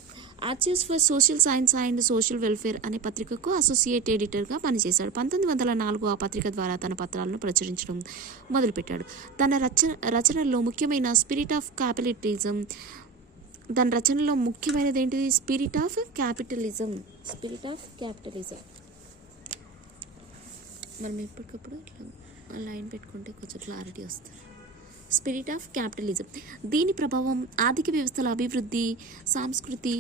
archives for social science and social welfare అనే పత్రికకు అసోసియేట్ ఎడిటర్గా పనిచేశాడు. 1904 ఆ పత్రిక ద్వారా తన పత్రాలను ప్రచురించడం మొదలుపెట్టాడు. తన రచనల్లో ముఖ్యమైన స్పిరిట్ ఆఫ్ క్యాపిటలిజం. దాని రచనలో ముఖ్యమైనది ఏంటిది? Spirit of capitalism. మనం ఎప్పటికప్పుడు ఇట్లా లైన్ పెట్టుకుంటే కొంచెం క్లారిటీ వస్తుంది. Spirit of capitalism. దీని ప్రభావం ఆర్థిక వ్యవస్థల అభివృద్ధి, సంస్కృతి,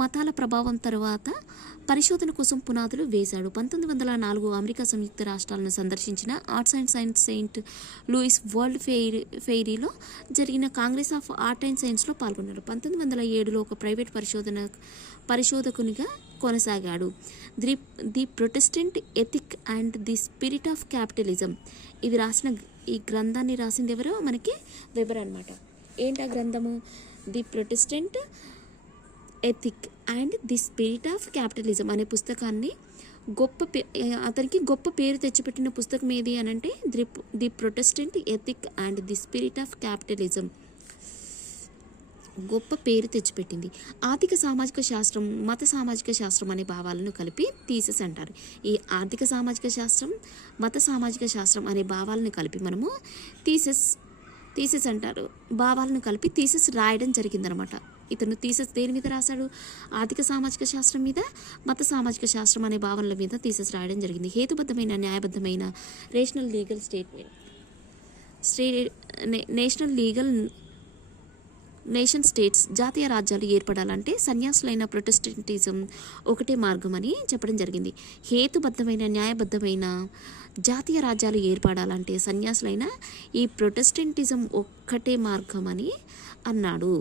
మతాల ప్రభావం తర్వాత పరిశోధన కోసం పునాదులు వేశాడు. 1904 అమెరికా సంయుక్త రాష్ట్రాలను సందర్శించిన arts and science Saint Louis world ఫెయిరీలో జరిగిన కాంగ్రెస్ ఆఫ్ ఆర్ట్ అండ్ సైన్స్లో పాల్గొన్నాడు. 1907లో ఒక ప్రైవేట్ పరిశోధకునిగా కొనసాగాడు. The Protestant ethic and the spirit of capitalism. ఈ గ్రంథాన్ని రాసింది ఎవరో? మనకి వెబర్ అనమాట. ఏంటి ఆ గ్రంథము? The Protestant ethic and the spirit of capitalism అనే పుస్తకాన్ని అతనికి గొప్ప పేరు తెచ్చిపెట్టిన పుస్తకం ఏది అని అంటే the Protestant ethic and the spirit of capitalism గొప్ప పేరు తెచ్చిపెట్టింది. ఆర్థిక సామాజిక శాస్త్రం, మత సామాజిక శాస్త్రం అనే భావాలను కలిపి థీసిస్ అంటారు. ఈ ఆర్థిక సామాజిక శాస్త్రం, మత సామాజిక శాస్త్రం అనే భావాలను కలిపి మనము థీసిస్ అంటారు. భావాలను కలిపి థీసిస్ రాయడం జరిగిందనమాట. ఇతను థీసిస్ దేని మీద రాశాడు? ఆర్థిక సామాజిక శాస్త్రం మీద, మత సామాజిక శాస్త్రం అనే భావనల మీద థీసిస్ రాయడం జరిగింది. హేతుబద్ధమైన, న్యాయబద్ధమైన నేషన్ స్టేట్స్, జాతీయ రాజ్యాలు ఏర్పడాలంటే సన్యాసులైన ప్రొటెస్టెంటిజం ఒకటే మార్గం అని చెప్పడం జరిగింది. హేతుబద్ధమైన, న్యాయబద్ధమైన జాతీయ రాజ్యాలు ఏర్పడాలంటే సన్యాసులైన ఈ ప్రొటెస్టెంటిజం ఒక్కటే మార్గం అని అన్నాడు.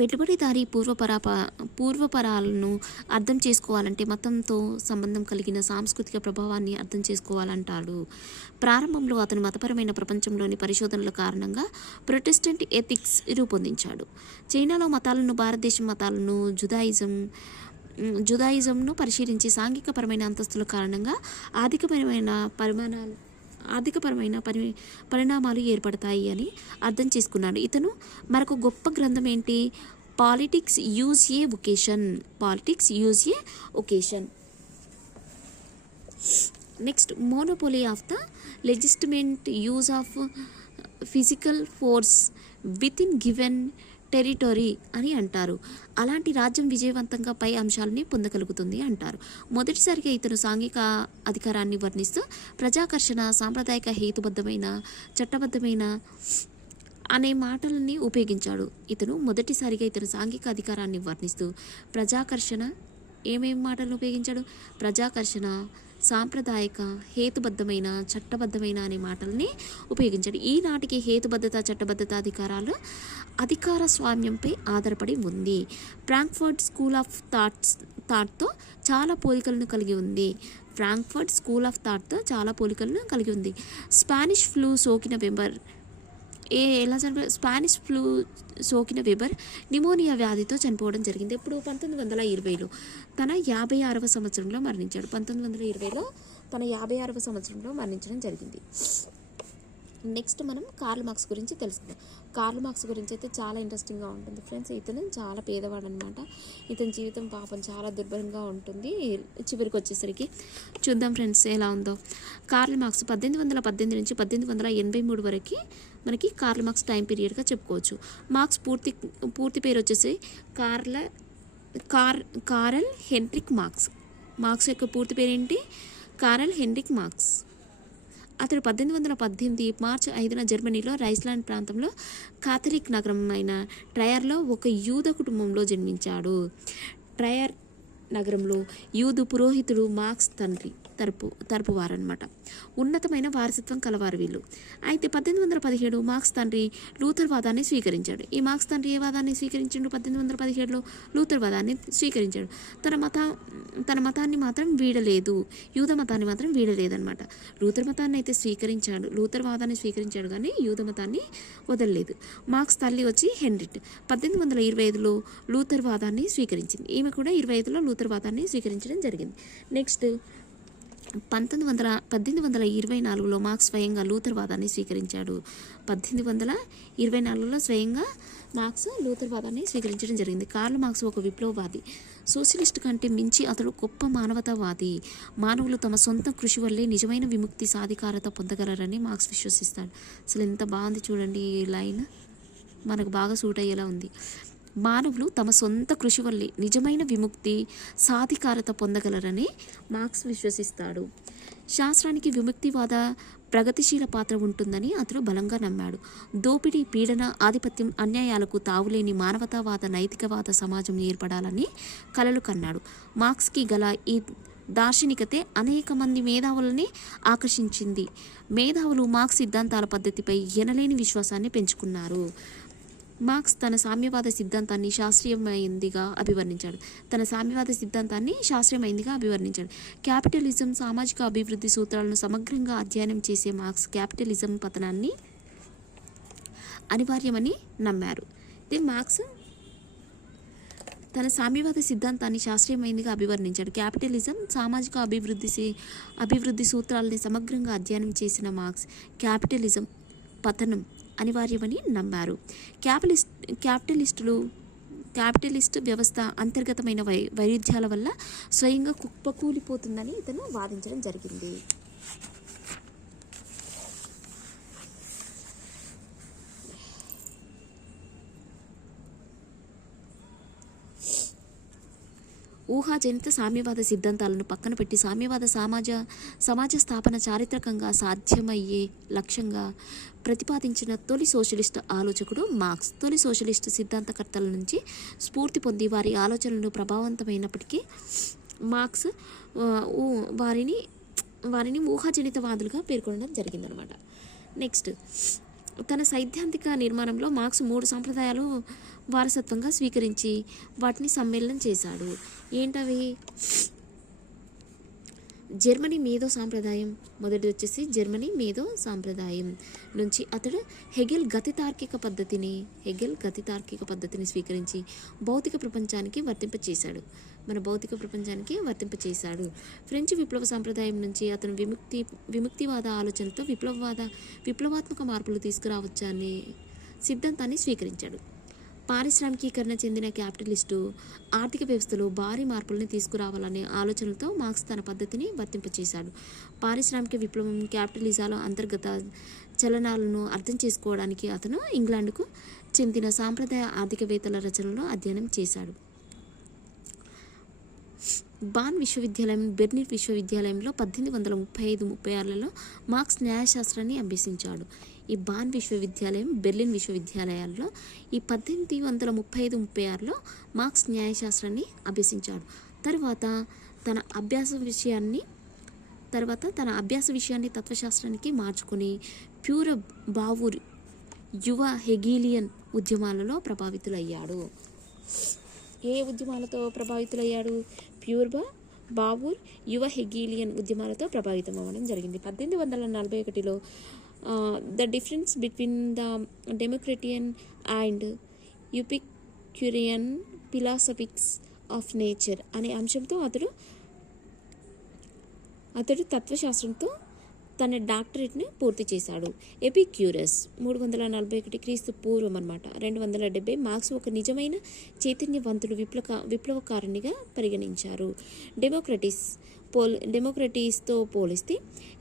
పెట్టుబడిదారీ పూర్వపరాలను అర్థం చేసుకోవాలంటే మతంతో సంబంధం కలిగిన సాంస్కృతిక ప్రభావాన్ని అర్థం చేసుకోవాలంటాడు. ప్రారంభంలో అతను మతపరమైన ప్రపంచంలోని పరిశోధనల కారణంగా ప్రొటెస్టెంట్ ఎథిక్స్ రూపొందించాడు. చైనాలో మతాలను, భారతదేశం మతాలను, జుదాయిజంను పరిశీలించి సాంఘికపరమైన అంతస్తుల కారణంగా ఆర్థికపరమైన పరిణామాలు ఏర్పడతాయి అని అర్థం చేసుకున్నాడు. ఇతను మరొక గొప్ప గ్రంథం ఏంటి? Politics use a vocation. Next, monopoly of the legitimate use of physical force within given territory అని అంటారు. అలాంటి రాజ్యం విజయవంతంగా పై అంశాలని పొందగలుగుతుంది అంటారు. మొదటిసారిగా ఇతను సాంఘిక అధికారాన్ని వర్ణిస్తూ ప్రజాకర్షణ, సాంప్రదాయిక, హేతుబద్ధమైన, చట్టబద్ధమైన అనే మాటలని ఉపయోగించాడు. మొదటిసారిగా ఇతను సాంఘిక అధికారాన్ని వర్ణిస్తూ ప్రజాకర్షణ ఏమేమి మాటలను ఉపయోగించాడు? ప్రజాకర్షణ, సాంప్రదాయిక, హేతుబద్ధమైన, చట్టబద్ధమైన అనే మాటల్ని ఉపయోగించాడు. ఈనాటికి హేతుబద్ధత, చట్టబద్ధత అధికార స్వామ్యంపై ఆధారపడి ఉంది. ఫ్రాంక్ఫర్ట్ స్కూల్ ఆఫ్ థాట్తో చాలా పోలికలను కలిగి ఉంది. స్పానిష్ ఫ్లూ సోకిన వెబర్ నిమోనియా వ్యాధితో చనిపోవడం జరిగింది. ఇప్పుడు 1920లో తన 56వ సంవత్సరంలో మరణించాడు. 1920లో తన 56వ సంవత్సరంలో మరణించడం జరిగింది. నెక్స్ట్ మనం కార్ల్ మార్క్స్ గురించి తెలుసుకుందాం. కార్ల్ మార్క్స్ గురించి అయితే చాలా ఇంట్రెస్టింగ్గా ఉంటుంది ఫ్రెండ్స్. ఇతను చాలా పేదవాడు అనమాట. ఇతని జీవితం పాపం చాలా దుర్భరంగా ఉంటుంది. చివరికి వచ్చేసరికి చూద్దాం ఫ్రెండ్స్ ఎలా ఉందో. కార్ల్ మార్క్స్ 1818 నుంచి 1883 వరకు మనకి కార్ల్ మార్క్స్ టైం పీరియడ్గా చెప్పుకోవచ్చు. మార్క్స్ పూర్తి పేరు వచ్చేసి కారల్ హెన్రిక్ మార్క్స్. మార్క్స్ యొక్క పూర్తి పేరేంటి? Karl Heinrich marks. అతడు 1818 మార్చి 5న జర్మనీలో రైస్లాండ్ ప్రాంతంలో కాథలిక్ నగరం అయిన ట్రయర్లో ఒక యూద కుటుంబంలో జన్మించాడు. ట్రయర్ నగరంలో యూదు పురోహితుడు మార్క్స్ తండ్రి తరపు వారనమాట. ఉన్నతమైన వారసత్వం కలవారు వీళ్ళు. అయితే 1817 మార్క్స్ తండ్రి లూథర్ వాదాన్ని స్వీకరించాడు. ఈ మార్క్స్ తండ్రి ఏ వాదాన్ని స్వీకరించాడు? 1817లో లూథర్ వాదాన్ని స్వీకరించాడు. తన మతాన్ని మాత్రం వీడలేదు, యూద మతాన్ని మాత్రం వీడలేదన్నమాట. లూథర్ మతాన్ని అయితే స్వీకరించాడు, లూథర్ వాదాన్ని స్వీకరించాడు కానీ యూద మతాన్ని వదలలేదు. మార్క్స్ తల్లి వచ్చి హెన్రిట్ 1825లో లూథర్ వాదాన్ని స్వీకరించింది. ఈమె కూడా 25లో లూథర్ వాదాన్ని స్వీకరించడం జరిగింది. నెక్స్ట్ 1824లో మార్క్స్ స్వయంగా లూథర్ వాదాన్ని స్వీకరించాడు. 1824లో స్వయంగా మార్క్స్ లూథర్ వాదాన్ని స్వీకరించడం జరిగింది. కార్ల్ మార్క్స్ ఒక విప్లవవాది. సోషలిస్ట్ కంటే మించి అతడు గొప్ప మానవతావాది. మానవులు తమ సొంత కృషి వల్లే నిజమైన విముక్తి, సాధికారత పొందగలరని మార్క్స్ విశ్వసిస్తాడు. అసలు ఎంత బాగుంది చూడండి, ఈ లైన్ మనకు బాగా సూట్ అయ్యేలా ఉంది. మానవులు తమ సొంత కృషి వల్లే నిజమైన విముక్తి, సాధికారత పొందగలరని మార్క్స్ విశ్వసిస్తాడు. శాస్త్రానికి విముక్తివాద ప్రగతిశీల పాత్ర ఉంటుందని అతడు బలంగా నమ్మాడు. దోపిడీ, పీడన, ఆధిపత్యం, అన్యాయాలకు తావులేని మానవతావాద, నైతికవాద సమాజం ఏర్పడాలని కలలు కన్నాడు. మార్క్స్కి గల ఈ దార్శనికతే అనేక మంది మేధావులని ఆకర్షించింది. మేధావులు మార్క్స్ సిద్ధాంతాల పద్ధతిపై ఎనలేని విశ్వాసాన్ని పెంచుకున్నారు. మార్క్స్ తన సామ్యవాద సిద్ధాంతాన్ని శాస్త్రీయమైందిగా అభివర్ణించాడు. క్యాపిటలిజం, సామాజిక అభివృద్ధి సూత్రాలను సమగ్రంగా అధ్యయనం చేసే మార్క్స్ క్యాపిటలిజం పతనాన్ని అనివార్యమని నమ్మారు. మార్క్స్ తన సామ్యవాద సిద్ధాంతాన్ని శాస్త్రీయమైందిగా అభివర్ణించాడు. క్యాపిటలిజం, సామాజిక అభివృద్ధి సూత్రాలని సమగ్రంగా అధ్యయనం చేసిన మార్క్స్ క్యాపిటలిజం పతనం అనివార్యమని నమ్మారు. క్యాపిటలిస్ట్ వ్యవస్థ అంతర్గతమైన వైరుధ్యాల వల్ల స్వయంగా కుప్పకూలిపోతుందని ఇతను వాదించడం జరిగింది. ఊహాజనిత సామ్యవాద సిద్ధాంతాలను పక్కన పెట్టి సామ్యవాద సమాజ స్థాపన చారిత్రకంగా సాధ్యమయ్యే లక్ష్యంగా ప్రతిపాదించిన తొలి సోషలిస్ట్ ఆలోచకుడు మార్క్స్. తొలి సోషలిస్ట్ సిద్ధాంతకర్తల నుంచి స్ఫూర్తి పొంది వారి ఆలోచనలు ప్రభావవంతమైనప్పటికీ మార్క్స్ వారిని ఊహాజనితవాదులుగా పేర్కొనడం జరిగిందనమాట. నెక్స్ట్ తన సైద్ధాంతిక నిర్మాణంలో మార్క్స్ 3 సాంప్రదాయాలు వారసత్వంగా స్వీకరించి వాటిని సమ్మేళనం చేశాడు. ఏంటవి? జర్మనీ మేధో సాంప్రదాయం. మొదటిది వచ్చేసి జర్మనీ మేధో సాంప్రదాయం నుంచి అతడు హెగెల్ గతి తార్కిక పద్ధతిని స్వీకరించి భౌతిక ప్రపంచానికి వర్తింపచేశాడు. ఫ్రెంచ్ విప్లవ సాంప్రదాయం నుంచి అతను విముక్తివాద ఆలోచనతో విప్లవాత్మక మార్పులు తీసుకురావచ్చనే సిద్ధాంతాన్ని స్వీకరించాడు. పారిశ్రామికీకరణ చెందిన క్యాపిటలిస్టు ఆర్థిక వ్యవస్థలో భారీ మార్పులను తీసుకురావాలనే ఆలోచనలతో మార్క్స్ తన పద్ధతిని వర్తింపచేశాడు. పారిశ్రామిక విప్లవం, క్యాపిటలిజాల అంతర్గత చలనాలను అర్థం చేసుకోవడానికి అతను ఇంగ్లాండ్కు చెందిన సాంప్రదాయ ఆర్థికవేత్తల రచనలను అధ్యయనం చేశాడు. బాన్ విశ్వవిద్యాలయం, బెర్లిన్ విశ్వవిద్యాలయంలో 1835-36లలో మార్క్స్ న్యాయశాస్త్రాన్ని అభ్యసించాడు. ఈ బాన్ విశ్వవిద్యాలయం, బెర్లిన్ విశ్వవిద్యాలయాల్లో ఈ 1835-36లో మార్క్స్ న్యాయశాస్త్రాన్ని అభ్యసించాడు. తర్వాత తన అభ్యాస విషయాన్ని తత్వశాస్త్రానికి మార్చుకుని ప్యూర్ బావూర్, యువ హెగీలియన్ ఉద్యమాలలో ప్రభావితులయ్యాడు. ఏ ఉద్యమాలతో ప్రభావితులయ్యాడు? ప్యూర్ బావూర్, యువ హెగీలియన్ ఉద్యమాలతో ప్రభావితం అవ్వడం జరిగింది. 1841లో the difference between the Democritean and Epicurean philosophies of nature అనే అంశంతో అతడు తత్వశాస్త్రంతో తన డాక్టరేట్ని పూర్తి చేశాడు. ఎపిక్యూరస్ 341 క్రీస్తు పూర్వం అన్నమాట. 270 మార్క్స్ ఒక నిజమైన చైతన్యవంతుడు, విప్లవకారునిగా పరిగణించారు. డెమోక్రటీస్తో పోలిస్తే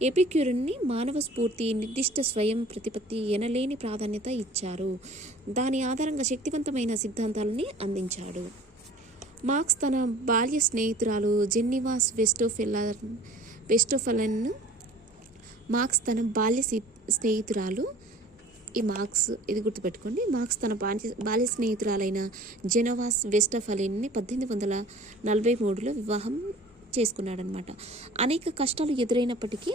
ఎపిక్యూరుని మానవ స్ఫూర్తి, నిర్దిష్ట స్వయం ప్రతిపత్తి ఎనలేని ప్రాధాన్యత ఇచ్చారు. దాని ఆధారంగా శక్తివంతమైన సిద్ధాంతాలని అందించాడు. మార్క్స్ తన బాల్య స్నేహితురాలు జెన్నివా వెస్టోఫెలన్ను ఇది గుర్తుపెట్టుకోండి. మార్క్స్ తన బాల్య స్నేహితురాలైన జెనోవా వెస్టోఫెలన్ని 1843లో వివాహం చేసుకున్నాడనమాట. అనేక కష్టాలు ఎదురైనప్పటికీ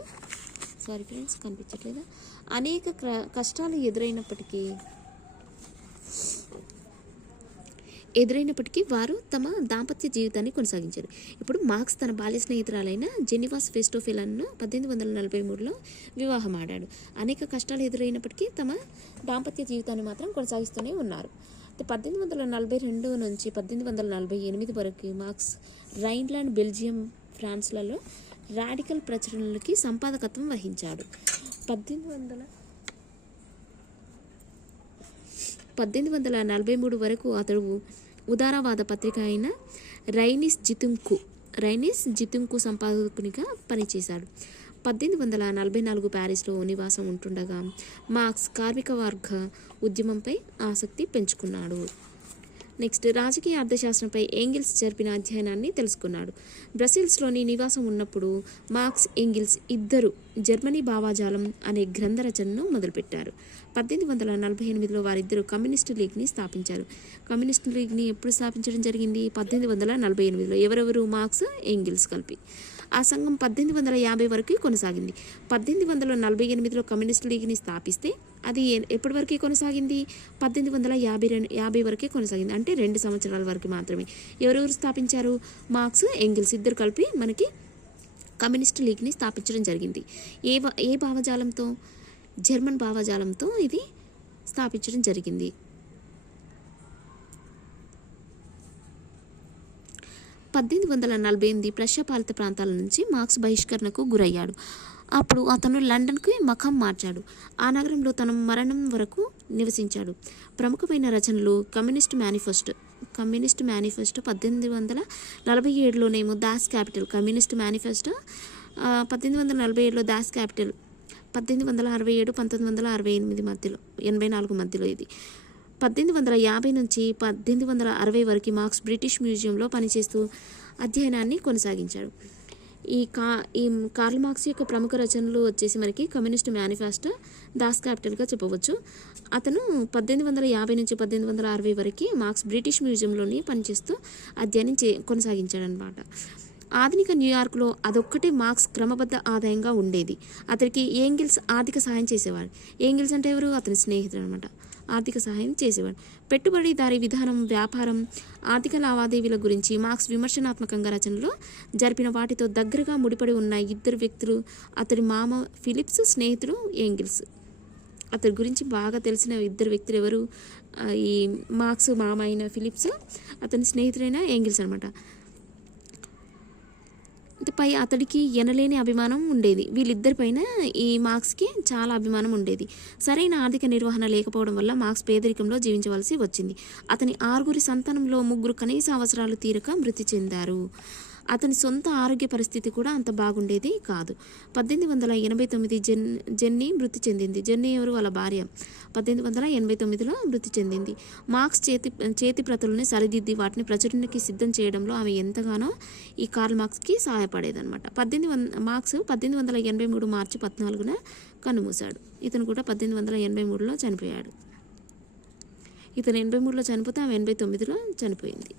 వారు తమ దాంపత్య జీవితాన్ని కొనసాగించారు. ఇప్పుడు మార్క్స్ తన బాల్య స్నేహితురాలైన జెనివా వెస్టోఫెలన్ను 1843లో వివాహమాడాడు. అనేక కష్టాలు ఎదురైనప్పటికీ తమ దాంపత్య జీవితాన్ని మాత్రం కొనసాగిస్తూనే ఉన్నారు. 1842 నుంచి 1848 వరకు మార్క్స్ రైన్లాండ్, బెల్జియం, ఫ్రాన్స్లలో రాడికల్ ప్రచురణలకి సంపాదకత్వం వహించాడు. 1843 వరకు అతడు ఉదారవాద పత్రిక అయిన రైనిస్ జితుంకు సంపాదకునిగా పనిచేశాడు. 1844 ప్యారిస్లో నివాసం ఉంటుండగా మార్క్స్ కార్మిక వర్గ ఉద్యమంపై ఆసక్తి పెంచుకున్నాడు. నెక్స్ట్, రాజకీయ అర్థశాస్త్రంపై ఎంగిల్స్ జరిపిన అధ్యయనాన్ని తెలుసుకున్నాడు. బ్రసెల్స్లోని నివాసం ఉన్నప్పుడు మార్క్స్, ఎంగిల్స్ ఇద్దరు జర్మనీ భావాజాలం అనే గ్రంథ రచనను మొదలుపెట్టారు. 1848లో వారిద్దరూ కమ్యూనిస్టు లీగ్ని స్థాపించారు. కమ్యూనిస్టు లీగ్ని ఎప్పుడు స్థాపించడం జరిగింది? 1848లో. ఎవరెవరు? మార్క్స్, ఎంగిల్స్ కలిపి. ఆ సంఘం 1850 వరకు కొనసాగింది. 1848లో కమ్యూనిస్టు లీగ్ని స్థాపిస్తే అది ఎప్పటి వరకు కొనసాగింది? 1850 వరకే కొనసాగింది. అంటే 2 సంవత్సరాల వరకు మాత్రమే. ఎవరెవరు స్థాపించారు? మార్క్స్, ఎంగిల్స్ ఇద్దరు కలిపి మనకి కమ్యూనిస్టు లీగ్ని స్థాపించడం జరిగింది. ఏ భావజాలంతో? జర్మన్ భావజాలంతో ఇది స్థాపించడం జరిగింది. 1848 ప్రష్యా పాలిత ప్రాంతాల నుంచి మార్క్స్ బహిష్కరణకు గురయ్యాడు. అప్పుడు అతను లండన్కి మకాం మార్చాడు. ఆ నగరంలో తన మరణం వరకు నివసించాడు. ప్రముఖమైన రచనలు కమ్యూనిస్ట్ మేనిఫెస్టో 1847లోనేమో దాస్ క్యాపిటల్. కమ్యూనిస్ట్ మేనిఫెస్టో 1847లో దాస్ క్యాపిటల్. 1867, 1968 మధ్యలో, 84 మధ్యలో ఇది. 1850 నుంచి 1860 వరకు మార్క్స్ బ్రిటిష్ మ్యూజియంలో పనిచేస్తూ అధ్యయనాన్ని కొనసాగించాడు. ఈ కార్ల్ మార్క్స్ యొక్క ప్రముఖ రచనలు వచ్చేసి మనకి కమ్యూనిస్ట్ మేనిఫెస్టో, దాస్ క్యాపిటల్గా చెప్పవచ్చు. అతను 1850 నుంచి 1860 వరకు మార్క్స్ బ్రిటిష్ మ్యూజియంలోని పనిచేస్తూ అధ్యయనం కొనసాగించాడు అనమాట. ఆధునిక న్యూయార్క్లో అదొక్కటే మార్క్స్ క్రమబద్ధ ఆదాయంగా ఉండేది. అతనికి ఏంగిల్స్ ఆర్థిక సహాయం చేసేవాడు. ఏంగిల్స్ అంటే ఎవరు? అతని స్నేహితుడు అనమాట. ఆర్థిక సహాయం చేసేవాడు. పెట్టుబడిదారీ విధానం, వ్యాపారం, ఆర్థిక లావాదేవీల గురించి మార్క్స్ విమర్శనాత్మకంగా రచనలో జరిపిన వాటితో దగ్గరగా ముడిపడి ఉన్న ఇద్దరు వ్యక్తులు అతడి మామ ఫిలిప్స్, స్నేహితుడు ఏంగిల్స్. అతడి గురించి బాగా తెలిసిన ఇద్దరు వ్యక్తులు ఎవరు? ఈ మార్క్స్ మామ అయిన ఫిలిప్స్, అతని స్నేహితుడైన ఏంగిల్స్ అనమాట. పై అతడికి ఎనలేని అభిమానం ఉండేది. వీళ్ళిద్దరిపైన ఈ మార్క్స్కి చాలా అభిమానం ఉండేది. సరైన ఆర్థిక నిర్వహణ లేకపోవడం వల్ల మార్క్స్ పేదరికంలో జీవించవలసి వచ్చింది. అతని 6 సంతానంలో 3 కనీస అవసరాలు తీరక మృతి చెందారు. అతని సొంత ఆరోగ్య పరిస్థితి కూడా అంత బాగుండేది కాదు. 1889 జెన్నీ మృతి చెందింది. జెన్నీ ఎవరు? వాళ్ళ భార్య. 1889లో మృతి చెందింది. మార్క్స్ చేతి ప్రతులని సరిదిద్ది వాటిని ప్రచురణకి సిద్ధం చేయడంలో ఆమె ఎంతగానో ఈ కార్ల్ మార్క్స్కి సహాయపడేదన్నమాట. మార్క్స్ 1883 మార్చి 14న కన్నుమూశాడు. ఇతను కూడా 1883లో చనిపోయాడు. ఇతను 83లో చనిపోతే ఆమె 89లో చనిపోయింది.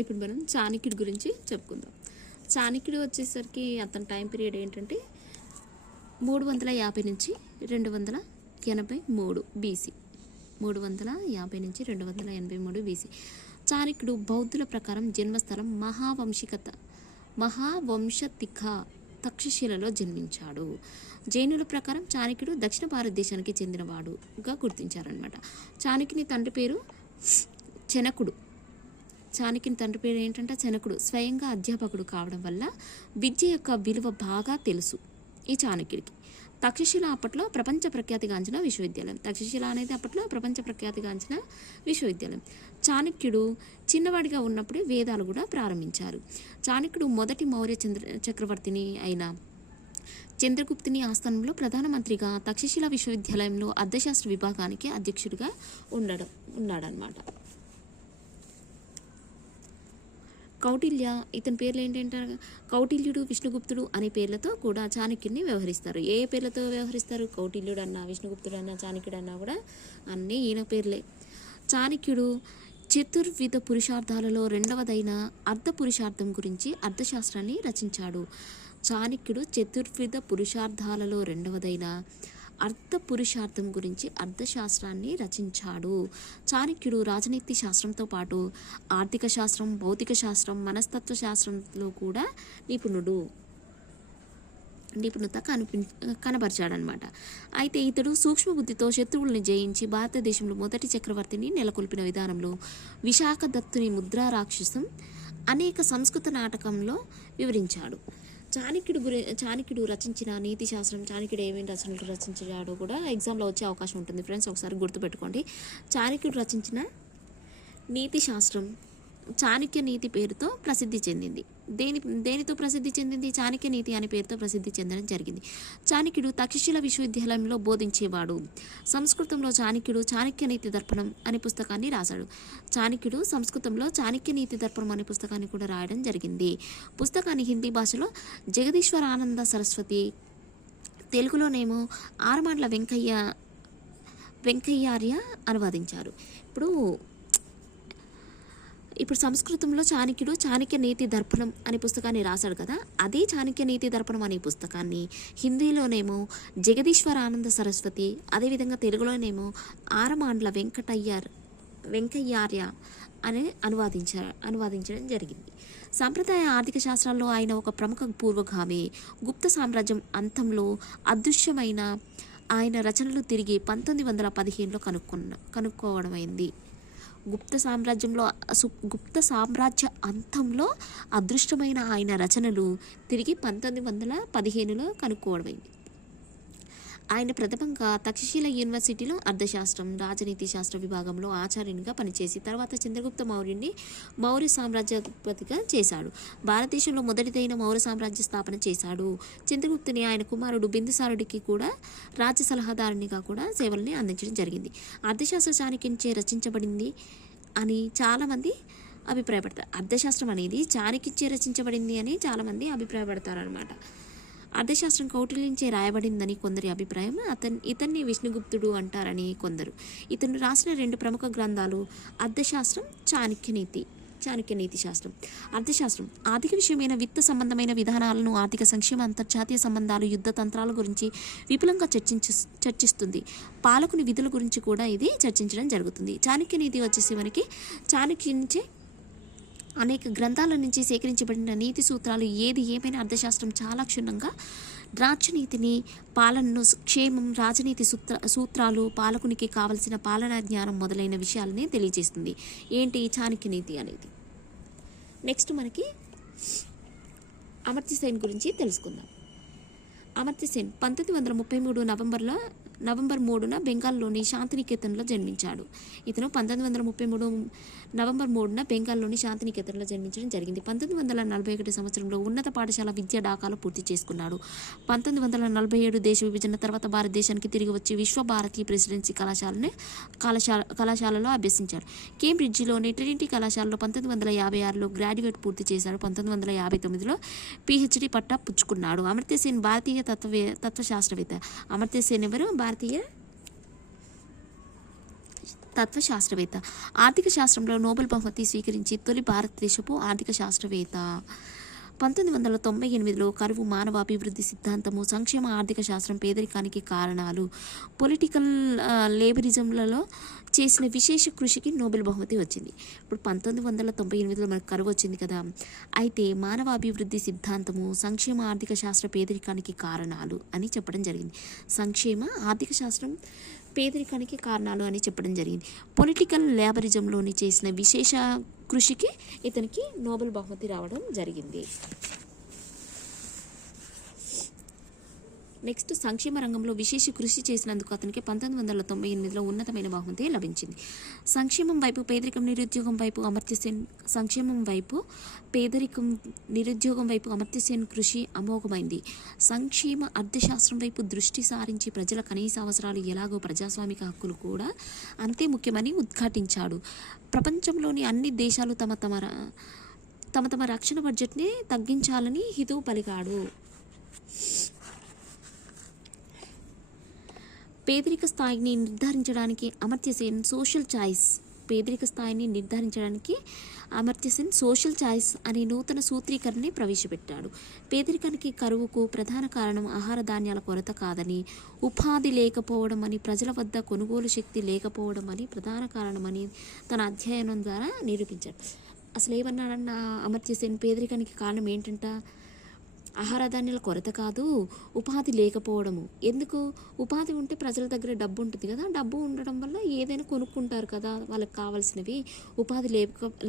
ఇప్పుడు మనం చాణక్యుడి గురించి చెప్పుకుందాం. చాణక్యుడు వచ్చేసరికి అతని టైం పీరియడ్ ఏంటంటే 350 నుంచి 283 బీసీ. 350 నుంచి 283 బీసీ. చాణక్యుడు బౌద్ధుల ప్రకారం జన్మస్థలం మహావంశతిక తక్షశిలలో జన్మించాడు. జైనుల ప్రకారం చాణక్యుడు దక్షిణ భారతదేశానికి చెందినవాడుగా గుర్తించారనమాట. చాణక్యుని తండ్రి పేరు చెనకుడు. చాణక్యుని తండ్రి పేరు ఏంటంటే చెనకుడు. స్వయంగా అధ్యాపకుడు కావడం వల్ల విద్య యొక్క విలువ బాగా తెలుసు ఈ చాణక్యుడికి. తక్షశిల అప్పట్లో ప్రపంచ ప్రఖ్యాతిగాంచిన విశ్వవిద్యాలయం. తక్షశిల అనేది అప్పట్లో ప్రపంచ ప్రఖ్యాతిగాంచిన విశ్వవిద్యాలయం. చాణక్యుడు చిన్నవాడిగా ఉన్నప్పుడే వేదాలు కూడా ప్రారంభించారు. చాణక్యుడు మొదటి మౌర్య చక్రవర్తిని అయిన చంద్రగుప్తుని ఆస్థానంలో ప్రధానమంత్రిగా తక్షశిల విశ్వవిద్యాలయంలో అర్థశాస్త్ర విభాగానికి అధ్యక్షుడిగా ఉన్నాడనమాట. కౌటిల్య, ఇతని పేర్లు ఏంటంటారు? కౌటిల్యుడు, విష్ణుగుప్తుడు అనే పేర్లతో కూడా చాణక్యుడిని వ్యవహరిస్తారు. ఏ పేర్లతో వ్యవహరిస్తారు? కౌటిల్యుడు అన్నా, విష్ణుగుప్తుడు అన్నా, చాణక్యుడు అన్నా కూడా అన్నీ ఈయన పేర్లే. చాణక్యుడు చతుర్విధ పురుషార్థాలలో రెండవదైన అర్ధ పురుషార్థం గురించి అర్థశాస్త్రాన్ని రచించాడు. చాణక్యుడు చతుర్విధ పురుషార్థాలలో రెండవదైన అర్ధ పురుషార్థం గురించి అర్థశాస్త్రాన్ని రచించాడు. చాణక్యుడు రాజనీతి శాస్త్రంతో పాటు ఆర్థిక శాస్త్రం, భౌతిక శాస్త్రం, మనస్తత్వ శాస్త్రంలో కూడా నిపుణత కనబరిచాడనమాట. అయితే ఇతడు సూక్ష్మ బుద్ధితో శత్రువుల్ని జయించి భారతదేశంలో మొదటి చక్రవర్తిని నెలకొల్పిన విధానంలో విశాఖదత్తుని ముద్రా రాక్షసం అనేక సంస్కృత నాటకంలో వివరించాడు. చాణక్యుడు రచించిన నీతి శాస్త్రం, చాణక్యుడు ఏమేమి రచనలు రచించాడో కూడా ఎగ్జామ్లో వచ్చే అవకాశం ఉంటుంది ఫ్రెండ్స్, ఒకసారి గుర్తుపెట్టుకోండి. చాణక్యుడు రచించిన నీతి శాస్త్రం చాణక్య నీతి పేరుతో ప్రసిద్ధి చెందింది. దేనితో ప్రసిద్ధి చెందింది? చాణక్య నీతి అనే పేరుతో ప్రసిద్ధి చెందడం జరిగింది. చాణక్యుడు తక్షశిల విశ్వవిద్యాలయంలో బోధించేవాడు. సంస్కృతంలో చాణక్యుడు చాణక్య నీతి దర్పణం అనే పుస్తకాన్ని రాశాడు. చాణక్యుడు సంస్కృతంలో చాణక్య నీతి దర్పణం అనే పుస్తకాన్ని కూడా రాయడం జరిగింది. పుస్తకాన్ని హిందీ భాషలో జగదీశ్వరానంద సరస్వతి, తెలుగులోనేమో ఆరమాండ్ల వెంకయ్యార్య అనువాదించారు. ఇప్పుడు సంస్కృతంలో చాణక్యుడు చాణక్య నీతి దర్పణం అనే పుస్తకాన్ని రాశాడు కదా, అదే చాణక్య నీతి దర్పణం అనే పుస్తకాన్ని హిందీలోనేమో జగదీశ్వరానంద సరస్వతి, అదేవిధంగా తెలుగులోనేమో ఆరమాండ్ల వెంకయ్యార్య అని అనువాదించడం జరిగింది. సాంప్రదాయ ఆర్థిక శాస్త్రాల్లో ఆయన ఒక ప్రముఖ పూర్వగామి. గుప్త సామ్రాజ్యం అంతంలో అదృశ్యమైన ఆయన రచనలు తిరిగి 1915లో కనుక్కోవడమైంది. గుప్త సామ్రాజ్య అంతంలో అదృష్టమైన ఆయన రచనలు తిరిగి 1915లో కనుక్కోవడమైంది. ఆయన ప్రథమంగా తక్షశిల యూనివర్సిటీలో అర్థశాస్త్రం, రాజనీతి శాస్త్ర విభాగంలో ఆచార్యునిగా పనిచేసి తర్వాత చంద్రగుప్త మౌర్యుని మౌర్య సామ్రాజ్యాధిపతిగా చేశాడు. భారతదేశంలో మొదటిదైన మౌర్య సామ్రాజ్య స్థాపన చేశాడు. చంద్రగుప్తుని ఆయన కుమారుడు బిందుసారుడికి కూడా రాజ్య సలహాదారునిగా కూడా సేవల్ని అందించడం జరిగింది. అర్థశాస్త్ర చాణక్యునిచే రచించబడింది అని చాలామంది అభిప్రాయపడతారు. అర్థశాస్త్రం అనేది చాణక్యునిచే రచించబడింది అని చాలామంది అభిప్రాయపడతారు అనమాట. అర్థశాస్త్రం కౌటిల్యంచే రాయబడిందని కొందరి అభిప్రాయం. ఇతన్ని విష్ణుగుప్తుడు అంటారని కొందరు. ఇతను రాసిన 2 ప్రముఖ గ్రంథాలు అర్థశాస్త్రం, చాణక్యనీతి శాస్త్రం. అర్థశాస్త్రం ఆర్థిక విషయమైన విత్త సంబంధమైన విధానాలను, ఆర్థిక సంక్షేమ, అంతర్జాతీయ సంబంధాలు, యుద్ధ తంత్రాల గురించి విపులంగా చర్చిస్తుంది. పాలకుని విధుల గురించి కూడా ఇది చర్చించడం జరుగుతుంది. చాణక్యనీతి వచ్చేసి మనకి చాణక్యునిచే అనేక గ్రంథాల నుంచి సేకరించబడిన నీతి సూత్రాలు. ఏది ఏమైనా అర్థశాస్త్రం చాలా క్షుణ్ణంగా రాజ్యనీతిని, పాలనను, క్షేమం, రాజనీతి సూత్రాలు, పాలకునికి కావలసిన పాలనా జ్ఞానం మొదలైన విషయాలని తెలియజేస్తుంది. ఏంటి చాణక్యనీతి అనేది? నెక్స్ట్ మనకి అమర్త్య సేన్ గురించి తెలుసుకుందాం. అమర్త్య సేన్ 1933 నవంబర్ 3న బెంగాల్లోని శాంతినికేతన్లో జన్మించాడు. ఇతను 1933 నవంబర్ 3న బెంగాల్లోని శాంతినికేతన్లో జన్మించడం జరిగింది. 1941 సంవత్సరంలో ఉన్నత పాఠశాల విద్య ఢాకాలో పూర్తి చేసుకున్నాడు. 1947 దేశ విభజన తర్వాత భారతదేశానికి తిరిగి వచ్చి విశ్వభారతి ప్రెసిడెన్సీ కళాశాలలో అభ్యసించాడు. కేంబ్రిడ్జిలోని ట్రినిటీ కళాశాలలో 1956లో గ్రాడ్యుయేట్ పూర్తి చేశాడు. 1959లో PhD పట్టా పుచ్చుకున్నాడు. అమర్త్య సేన్ భారతీయ తత్వశాస్త్రవేత్త. అమర్త్య సేన్ ఎవరు? భారతీయ తత్వశాస్త్రవేత్త. ఆర్థిక శాస్త్రంలో నోబెల్ బహుమతి స్వీకరించి తొలి భారతదేశపు ఆర్థిక శాస్త్రవేత్త. 1998లో కరువు, మానవాభివృద్ధి సిద్ధాంతము, సంక్షేమ ఆర్థిక శాస్త్రం, పేదరికానికి కారణాలు, పొలిటికల్ లేబరిజంలలో చేసిన విశేష కృషికి నోబెల్ బహుమతి వచ్చింది. ఇప్పుడు 1998లో మనకు కరువు వచ్చింది కదా, అయితే మానవాభివృద్ధి సిద్ధాంతము, సంక్షేమ ఆర్థిక శాస్త్ర, పేదరికానికి కారణాలు అని చెప్పడం జరిగింది. సంక్షేమ ఆర్థిక శాస్త్రం, పేదరికానికి కారణాలు అని చెప్పడం జరిగింది. పొలిటికల్ లేబరిజంలోని చేసిన విశేష కృషికి ఇతనికి నోబెల్ బహుమతి రావడం జరిగింది. నెక్స్ట్ సంక్షేమ రంగంలో విశేష కృషి చేసినందుకు అతనికి 1998లో ఉన్నతమైన బహుమతి లభించింది. సంక్షేమం వైపు, పేదరికం, నిరుద్యోగం వైపు అమర్త్య సేన్ సంక్షేమం వైపు, పేదరికం, నిరుద్యోగం వైపు అమర్త్య సేన్ కృషి అమోఘమైంది. సంక్షేమ అర్థశాస్త్రం వైపు దృష్టి సారించి ప్రజల కనీస అవసరాలు ఎలాగో ప్రజాస్వామిక హక్కులు కూడా అంతే ముఖ్యమని ఉద్ఘాటించాడు. ప్రపంచంలోని అన్ని దేశాలు తమ తమ రక్షణ బడ్జెట్ని తగ్గించాలని హితవు పలికాడు. పేదరిక స్థాయిని నిర్ధారించడానికి అమర్త్య సేన్ సోషల్ చాయిస్ అనే నూతన సూత్రీకరణని ప్రవేశపెట్టాడు. పేదరికానికి, కరువుకు ప్రధాన కారణం ఆహార ధాన్యాల కొరత కాదని, ఉపాధి లేకపోవడం అని, ప్రజల వద్ద కొనుగోలు శక్తి లేకపోవడం అని ప్రధాన కారణమని తన అధ్యయనం ద్వారా నిరూపించాడు. అసలు ఏమన్నాడన్న అమర్త్య సేన్? పేదరికానికి కారణం ఏంటంట? ఆహార ధాన్యాల కొరత కాదు, ఉపాధి లేకపోవడము. ఎందుకు? ఉపాధి ఉంటే ప్రజల దగ్గర డబ్బు ఉంటుంది కదా, డబ్బు ఉండడం వల్ల ఏదైనా కొనుక్కుంటారు కదా వాళ్ళకి కావాల్సినవి. ఉపాధి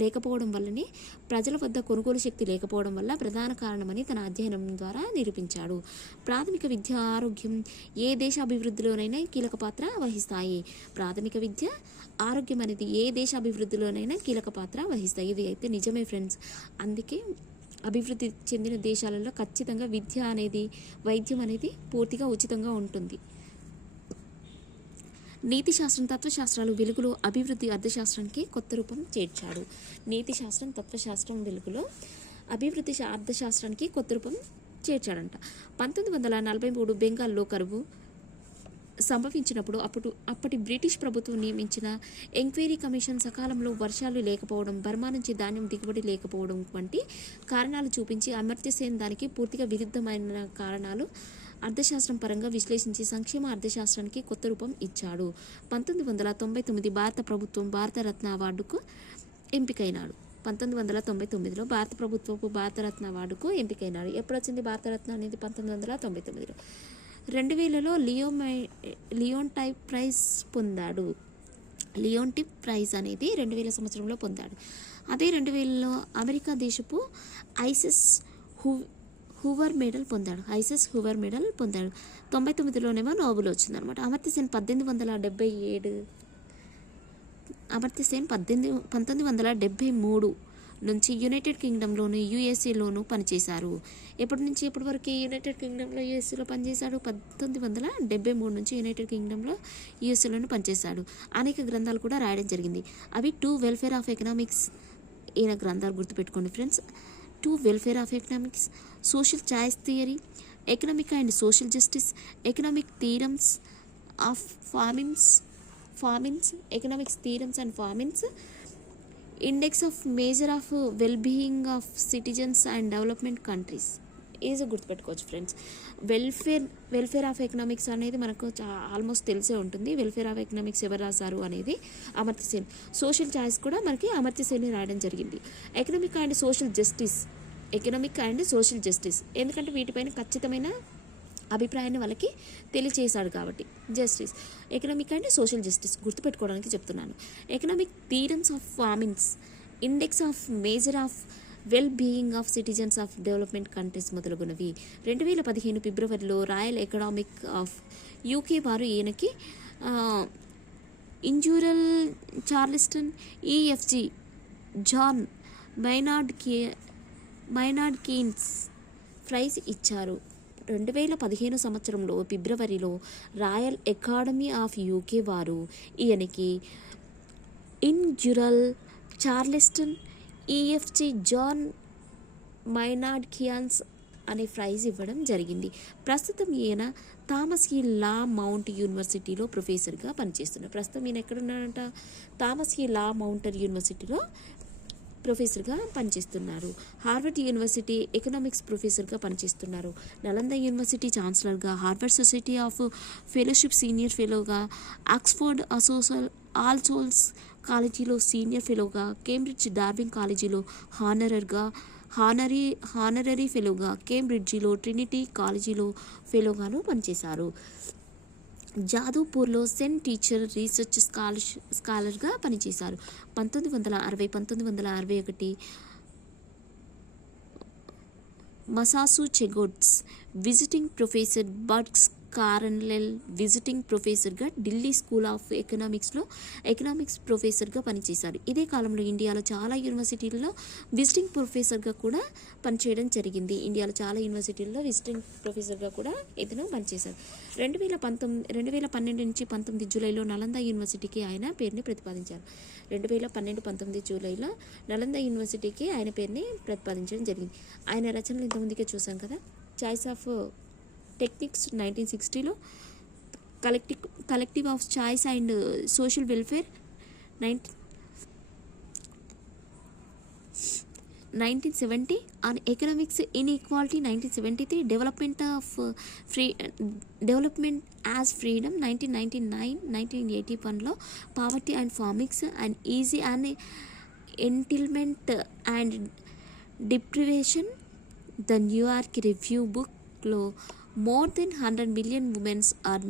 లేకపోవడం వల్లనే, ప్రజల వద్ద కొనుగోలు శక్తి లేకపోవడం వల్ల ప్రధాన కారణమని తన అధ్యయనం ద్వారా నిరూపించాడు. ప్రాథమిక విద్య, ఆరోగ్యం ఏ దేశ అభివృద్ధిలోనైనా కీలక పాత్ర వహిస్తాయి. ప్రాథమిక విద్య, ఆరోగ్యం అనేది ఏ దేశ అభివృద్ధిలోనైనా కీలక పాత్ర వహిస్తాయి. ఇది అయితే నిజమే ఫ్రెండ్స్. అందుకే అభివృద్ధి చెందిన దేశాలలో ఖచ్చితంగా విద్య అనేది, వైద్యం అనేది పూర్తిగా ఉచితంగా ఉంటుంది. నీతి శాస్త్రం, తత్వశాస్త్రాలు వెలుగులో అభివృద్ధి అర్థశాస్త్రానికి కొత్త రూపం చేర్చాడు. నీతి శాస్త్రం, తత్వశాస్త్రం వెలుగులో అభివృద్ధి అర్థశాస్త్రానికి కొత్త రూపం చేర్చాడంట. 1943 బెంగాల్లో కరువు సంభవించినప్పుడు అప్పటి బ్రిటిష్ ప్రభుత్వం నియమించిన ఎంక్వైరీ కమిషన్ సకాలంలో వర్షాలు లేకపోవడం, బర్మా నుంచి ధాన్యం దిగుబడి లేకపోవడం వంటి కారణాలు చూపించి అమర్త్య సేన్ దానికి పూర్తిగా విరుద్ధమైన కారణాలు అర్థశాస్త్రం పరంగా విశ్లేషించి సంక్షేమ అర్థశాస్త్రానికి కొత్త రూపం ఇచ్చాడు. 1999 భారత ప్రభుత్వం భారతరత్న అవార్డుకు ఎంపికైనాడు. 1999లో భారత ప్రభుత్వపు భారతరత్న అవార్డుకు ఎంపికైనాడు. ఎప్పుడు వచ్చింది భారతరత్న అనేది? 1999లో. 2000లో లియోన్టిఫ్ ప్రైజ్ పొందాడు. లియోన్టిఫ్ ప్రైజ్ అనేది 2000 సంవత్సరంలో పొందాడు. అదే 2000లో అమెరికా దేశపు ఐసెస్ హూవర్ మెడల్ పొందాడు. 99లోనేమో నోబెల్ వచ్చిందనమాట. అమర్త్య సేన్ 1973 నుంచి యునైటెడ్ కింగ్డమ్లోను, యుఎస్ఏలోను పనిచేశారు. ఎప్పటి నుంచి ఎప్పటి వరకు యునైటెడ్ కింగ్డమ్లో, యుఎస్ఏలో పనిచేశాడు? 1973 నుంచి యునైటెడ్ కింగ్డమ్లో, యుఎస్ఏలోను పనిచేశాడు. అనేక గ్రంథాలు కూడా రాయడం జరిగింది. అవి టు వెల్ఫేర్ ఆఫ్ ఎకనామిక్స్. ఈయన గ్రంథాలు గుర్తుపెట్టుకోండి friends. To welfare of economics, social choice theory, economic and social justice, economic theorems of famines, economics theorems and famines, index of major of wellbeing of citizens and development countries. Easy గుర్తుపెట్టుకోవచ్చు friends. Welfare of economics అనేది మనకు almost తెలిసే ఉంటుంది. Welfare of economics ఎవరు రాశారు అనేది Amartya Sen. Social choice కూడా మనకి అమర్త్య సేన్ రాయడం జరిగింది. ఎకనామిక్ అండ్ సోషల్ జస్టిస్ ఎందుకంటే వీటిపైన ఖచ్చితమైన అభిప్రాయాన్ని వాళ్ళకి తెలియచేశాడు కాబట్టి. Justice, economic and social justice గుర్తుపెట్టుకోవడానికి చెప్తున్నాను. Economic theorems of famines, index of major of well being of citizens of development countries మొదలగునవి. 2015 ఫిబ్రవరిలో రాయల్ ఎకనామిక్ ఆఫ్ యూకే వారు ఈయనకి inaugural Charleston EFG John Maynard Keynes prize ఇచ్చారు. 2015 సంవత్సరంలో ఫిబ్రవరిలో royal academy of UK వారు ఈయనకి inaugural Charleston EFG John Maynard Keynes అనే ప్రైజ్ ఇవ్వడం జరిగింది. ప్రస్తుతం ఈయన థామస్ ఈ లా మౌంట్ యూనివర్సిటీలో ప్రొఫెసర్గా పనిచేస్తున్నారు. ప్రస్తుతం ఈయన ఎక్కడున్నారంట? థామస్ ఈ లా మౌంట్ యూనివర్సిటీలో ప్రొఫెసర్గా పనిచేస్తున్నారు. హార్వర్డ్ యూనివర్సిటీ ఎకనామిక్స్ ప్రొఫెసర్గా పనిచేస్తున్నారు. నలంద యూనివర్సిటీ ఛాన్సలర్గా, Harvard society of fellowship senior ఫెలోగా, ఆక్స్ఫర్డ్ ఆల్ సోల్స్ కాలేజీలో సీనియర్ ఫెలోగా, కేంబ్రిడ్జ్ డార్విన్ కాలేజీలో హానరరీ ఫెలోగా, కేంబ్రిడ్జిలో ట్రినిటీ కాలేజీలో ఫెలోగాను పనిచేశారు. జాదవ్పూర్లో సెంట్ టీచర్ రీసెర్చ్ స్కాలర్గా పనిచేశారు. 1961 మసాచుసెట్స్ విజిటింగ్ ప్రొఫెసర్ బర్క్స్ కార్నెల్ విజిటింగ్ ప్రొఫెసర్గా ఢిల్లీ స్కూల్ ఆఫ్ ఎకనామిక్స్ ప్రొఫెసర్గా పనిచేశారు. ఇదే కాలంలో ఇండియాలో చాలా యూనివర్సిటీల్లో విజిటింగ్ ప్రొఫెసర్గా కూడా పనిచేయడం జరిగింది. ఇండియాలో చాలా యూనివర్సిటీల్లో విజిటింగ్ ప్రొఫెసర్గా కూడా ఇతను పనిచేశారు. 2012 నుంచి 19 జూలైలో నలంద యూనివర్సిటీకి ఆయన పేరుని ప్రతిపాదించారు. 2012-19 జూలైలో నలంద యూనివర్సిటీకి ఆయన పేరుని ప్రతిపాదించడం జరిగింది. ఆయన రచనలు ఇంతకుముందుకే చూసాం కదా. చాయిస్ ఆఫ్ టెక్నిక్స్ 1960లో, collective of choice and social welfare 1970, on economics inequality 1973, development as freedom 1999, 1981లో poverty and famines and easy and entitlement and deprivation. The New York review బుక్లో more than 100 million womens are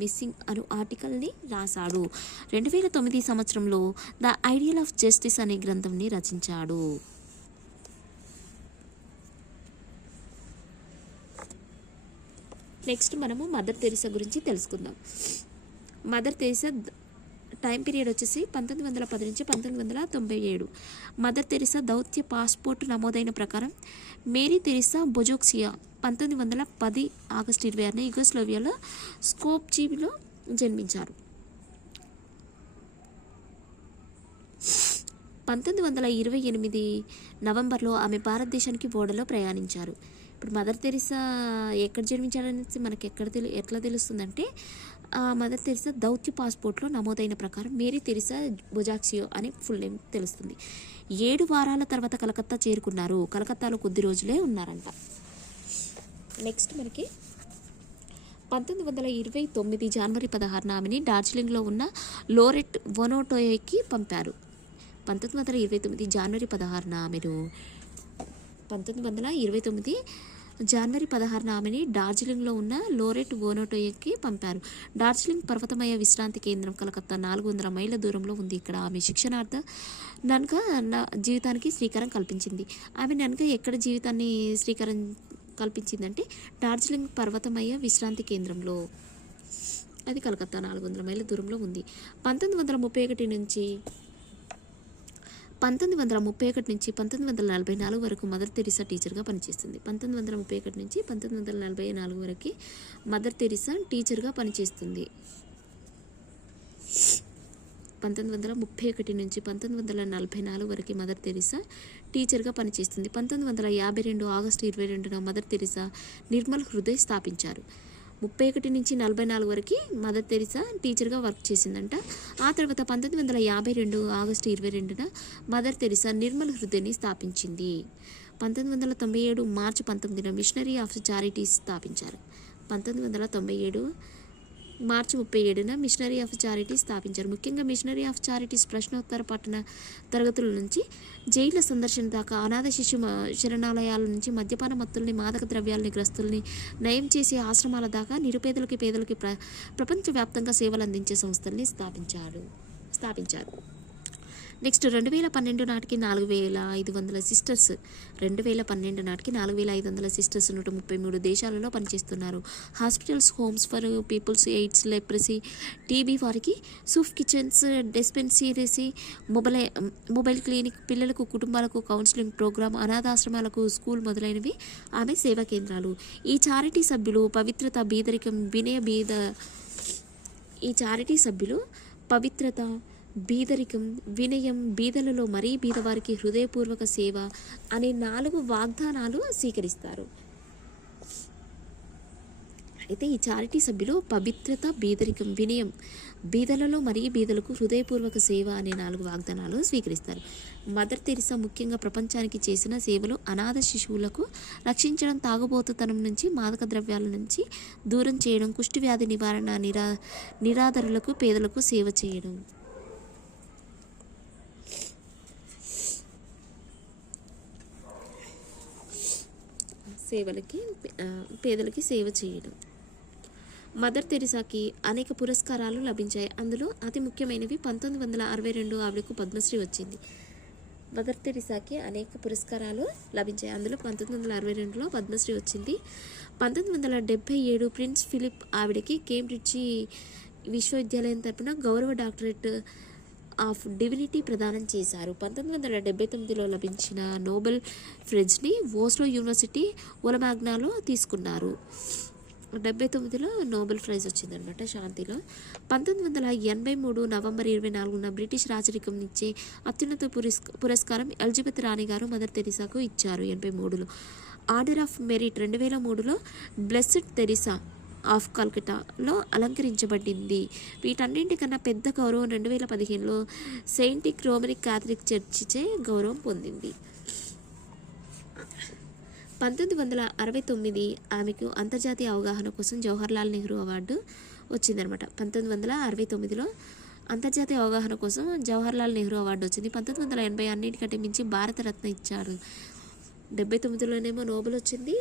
missing అను ఆర్టికల్ని రాశాడు. 2009 సంవత్సరంలో the ideal of justice అనే గ్రంథంని రచించాడు. Next మనము mother Teresa గురించి తెలుసుకుందాం. మదర్ తెరిసా టైం పీరియడ్ వచ్చేసి 1910 నుంచి 1997. మదర్ తెరిసా దౌత్య పాస్పోర్ట్ నమోదైన ప్రకారం మేరీ తెరిసా బొజోక్సియా 1910 ఆగస్టు 26న యుగోస్లోవియాలో స్కోప్జీలో జన్మించారు. 1928 నవంబర్లో ఆమె భారతదేశానికి ఓడలో ప్రయాణించారు. ఇప్పుడు మదర్ తెరిసా ఎక్కడ జన్మించారనేసి మనకి ఎట్లా తెలుస్తుందంటే, మదర్ తెరిసా దౌత్య పాస్పోర్ట్లో నమోదైన ప్రకారం మేరీ తెరిసా బొజాక్సియో అని ఫుల్ నేమ్ తెలుస్తుంది. 7 వారాల తర్వాత కలకత్తా చేరుకున్నారు. కలకత్తాలో కొద్ది రోజులే ఉన్నారంట. నెక్స్ట్ మనకి 1929 జనవరి 16న ఆమెని డార్జిలింగ్లో ఉన్న లోరెట్ వొనోటోయకి పంపారు. 1929 జనవరి 16న ఆమెను 1929 జనవరి 16న ఆమెని డార్జిలింగ్లో ఉన్న లోరెట్ వొనోటోయకి పంపారు. డార్జిలింగ్ పర్వతమయ విశ్రాంతి కేంద్రం కలకత్తా 400 మైళ్ళ దూరంలో ఉంది. ఇక్కడ ఆమె శిక్షణార్థ నన్గా జీవితానికి శ్రీకారం కల్పించింది. ఆమె నన్గా ఎక్కడ జీవితాన్ని శ్రీకారం కల్పించిందంటే డార్జిలింగ్ పర్వతమయ విశ్రాంతి కేంద్రంలో. అది కలకత్తా 400 మైళ్ళ దూరంలో ఉంది. 1931 నుంచి 1944 వరకు మదర్ తెరిసా టీచర్గా పనిచేస్తుంది. 1931 నుంచి 1944 వరకు మదర్ తెరిసా టీచర్గా పనిచేస్తుంది. 1931 నుంచి 1944 వరకు మదర్ తెరిసా టీచర్గా పనిచేస్తుంది. 1952 ఆగస్టు 22న మదర్ తెరిసా నిర్మల్ హృదయ్ స్థాపించారు. 31 నుంచి 44 వరకు మదర్ తెరిసా టీచర్గా వర్క్ చేసిందంట. ఆ తర్వాత 1952 ఆగస్టు 22న మదర్ తెరిసా నిర్మల్ హృదయని స్థాపించింది. 1997 మార్చి 19న మిషనరీ ఆఫ్ చారిటీస్ స్థాపించారు. 1997 మార్చి 37న మిషనరీ ఆఫ్ చారిటీస్ స్థాపించారు. ముఖ్యంగా మిషనరీ ఆఫ్ చారిటీస్ ప్రశ్నోత్తర పట్టణ తరగతుల నుంచి జైళ్ల సందర్శన దాకా, అనాథ శిశు శరణాలయాల నుంచి మద్యపాన మత్తుల్ని, మాదక ద్రవ్యాలని గ్రస్తుల్ని నయం చేసే ఆశ్రమాల దాకా నిరుపేదలకి పేదలకి ప్రపంచవ్యాప్తంగా సేవలు అందించే సంస్థల్ని స్థాపించారు. నెక్స్ట్ 2012 నాటికి 4500 సిస్టర్స్ 2012 నాటికి 4500 సిస్టర్స్ 133 దేశాలలో పనిచేస్తున్నారు. Hospitals, homes for peoples, AIDS, leprosy, TB వారికి soup kitchens, dispensaries, mobile clinic, పిల్లలకు కుటుంబాలకు కౌన్సిలింగ్ ప్రోగ్రామ్, అనాథాశ్రమాలకు స్కూల్ మొదలైనవి ఆమె సేవా కేంద్రాలు. ఈ చారిటీ సభ్యులు పవిత్రత, బీదరికం, వినయం, బీదలలో మరీ బీదవారికి హృదయపూర్వక సేవ అనే 4 వాగ్దానాలు స్వీకరిస్తారు. అయితే ఈ చారిటీ సభ్యులు పవిత్రత, బీదరికం, వినయం, బీదలలో మరీ బీదలకు హృదయపూర్వక సేవ అనే 4 వాగ్దానాలు స్వీకరిస్తారు. మదర్ తెరిసా ముఖ్యంగా ప్రపంచానికి చేసిన సేవలు అనాథ శిశువులకు రక్షించడం, తాగుబోతుతనం నుంచి, మాదక ద్రవ్యాల నుంచి దూరం చేయడం, కుష్టి వ్యాధి నివారణ, నిరాధరులకు, పేదలకు సేవ చేయడం. పేదలకి సేవ చేయడం. మదర్ తెరిసాకి అనేక పురస్కారాలు లభించాయి. అందులో అతి ముఖ్యమైనవి 1962 ఆవిడకు పద్మశ్రీ వచ్చింది. మదర్ తెరిసాకి అనేక పురస్కారాలు లభించాయి. అందులో 1962లో పద్మశ్రీ వచ్చింది. 1977 ప్రిన్స్ ఫిలిప్ ఆవిడకి కేంబ్రిడ్జి విశ్వవిద్యాలయం తరపున గౌరవ డాక్టరేట్ ఆఫ్ డివినిటీ ప్రదానం చేశారు. 1979లో లభించిన నోబెల్ ప్రైజ్ని ఓస్లో యూనివర్సిటీ ఒలమాగ్నాలో తీసుకున్నారు. 79లో నోబెల్ ప్రైజ్ వచ్చిందనమాట శాంతిలో. 1983 నవంబర్ 24న బ్రిటిష్ రాజరికం ఇచ్చే అత్యున్నత పురస్కారం ఎలిజబెత్ రాణి గారు మదర్ తెరిసాకు ఇచ్చారు. 83లో ఆర్డర్ ఆఫ్ మెరిట్ 2003లో బ్లెస్డ్ తెరిసా ఆఫ్ కల్కటాలో అలంకరించబడింది. వీటన్నింటికన్నా పెద్ద గౌరవం 2015లో సెయింటిక్ రోమనిక్ క్యాథలిక్ చర్చిచే గౌరవం పొందింది. 1969 ఆమెకు అంతర్జాతీయ అవగాహన కోసం జవహర్లాల్ నెహ్రూ అవార్డు వచ్చిందనమాట. 1969లో అంతర్జాతీయ అవగాహన కోసం జవహర్లాల్ నెహ్రూ అవార్డు వచ్చింది. 1980 అన్నిటికంటే మించి భారతరత్న ఇచ్చారు. 79లోనేమో నోబెల్ వచ్చింది,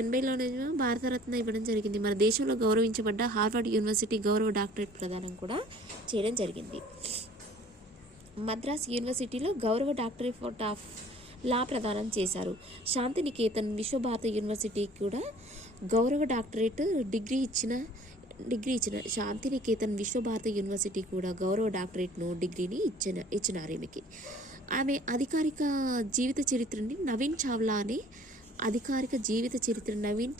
80లోనేమో భారతరత్న ఇవ్వడం జరిగింది. మన దేశంలో గౌరవించబడ్డ హార్వర్డ్ యూనివర్సిటీ గౌరవ డాక్టరేట్ ప్రదానం కూడా చేయడం జరిగింది. మద్రాస్ యూనివర్సిటీలో గౌరవ డాక్టరేట్ ఆఫ్ లా ప్రదానం చేశారు. శాంతినికేతన్ విశ్వభారత యూనివర్సిటీ కూడా గౌరవ డాక్టరేట్ డిగ్రీ ఇచ్చిన శాంతినికేతన్ విశ్వభారత యూనివర్సిటీ కూడా గౌరవ డాక్టరేట్ను డిగ్రీని ఇచ్చినారు ఈమెకి. ఆమె అధికారిక జీవిత చరిత్ర నవీన్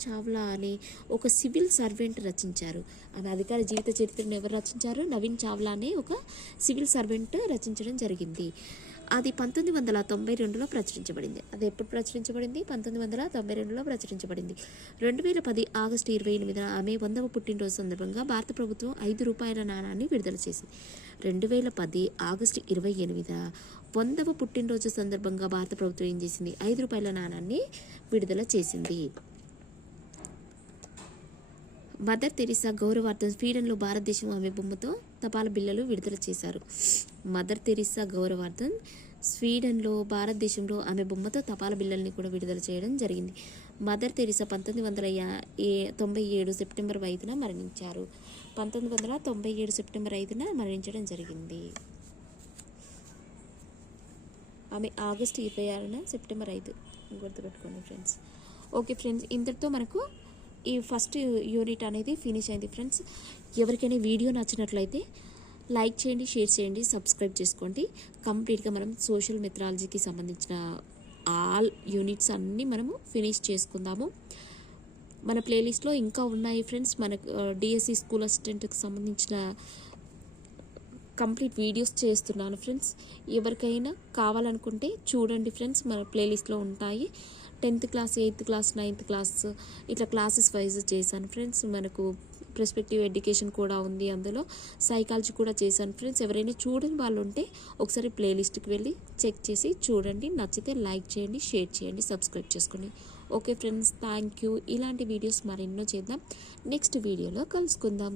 చావ్లా అనే ఒక సివిల్ సర్వెంట్ రచించారు. ఆమె అధికార జీవిత చరిత్రను ఎవరు రచించారు? నవీన్ చావ్లా అనే ఒక సివిల్ సర్వెంట్ రచించడం జరిగింది. అది 1992లో ప్రచురించబడింది. అది ఎప్పుడు ప్రచురించబడింది? 1992లో ప్రచురించబడింది. 2010 ఆగస్టు 28న ఆమె 100వ పుట్టినరోజు సందర్భంగా భారత ప్రభుత్వం ₹5 నాణాన్ని విడుదల చేసింది. 2010 ఆగస్టు 28న 100వ పుట్టినరోజు సందర్భంగా భారత ప్రభుత్వం ఏం చేసింది? ₹5 నాణాన్ని విడుదల చేసింది. మదర్ తెరిసా గౌరవార్థం స్వీడన్లో భారతదేశం ఆమె బొమ్మతో తపాలా బిళ్ళలు విడుదల చేశారు. మదర్ తెరిసా గౌరవార్థం స్వీడన్లో భారతదేశంలో ఆమె బొమ్మతో తపాలా బిళ్ళల్ని కూడా విడుదల చేయడం జరిగింది. మదర్ తెరిసా 1997 సెప్టెంబర్ 5న మరణించారు. 1997 సెప్టెంబర్ 5న మరణించడం జరిగింది. ఆమె ఆగస్టు 26న సెప్టెంబర్ 5 గుర్తుపెట్టుకోండి ఫ్రెండ్స్. ఓకే ఫ్రెండ్స్, ఇంతటితో మనకు ఈ ఫస్ట్ యూనిట్ అనేది ఫినిష్ అయింది ఫ్రెండ్స్. ఎవరికైనా వీడియో నచ్చినట్లయితే లైక్ చేయండి, షేర్ చేయండి, సబ్స్క్రైబ్ చేసుకోండి. కంప్లీట్గా మనం సోషల్ మెథడాలజీకి సంబంధించిన ఆల్ యూనిట్స్ అన్నీ మనము ఫినిష్ చేసుకుందాము. మన ప్లేలిస్ట్లో ఇంకా ఉన్నాయి ఫ్రెండ్స్. మనకు డిఎస్సి స్కూల్ అసిస్టెంట్కి సంబంధించిన కంప్లీట్ వీడియోస్ చేస్తున్నాను ఫ్రెండ్స్. ఎవరికైనా కావాలనుకుంటే చూడండి ఫ్రెండ్స్, మన ప్లేలిస్ట్లో ఉంటాయి. 10th class, 8th class, 9th class ఇట్లా క్లాసెస్ వైజ్ చేశాను ఫ్రెండ్స్. మనకు ప్రెస్పెక్టివ్ ఎడ్యుకేషన్ కూడా ఉంది, అందులో సైకాలజీ కూడా చేశాను ఫ్రెండ్స్. ఎవరైనా చూడని వాళ్ళు ఉంటే ఒకసారి ప్లేలిస్ట్కి వెళ్ళి చెక్ చేసి చూడండి. నచ్చితే లైక్ చేయండి, షేర్ చేయండి, సబ్స్క్రైబ్ చేసుకోండి. Okay friends, thank you. ఇలాంటి వీడియోస్ మరెన్నో చేద్దాం. నెక్స్ట్ వీడియోలో కలుసుకుందాం.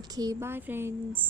Okay, bye friends.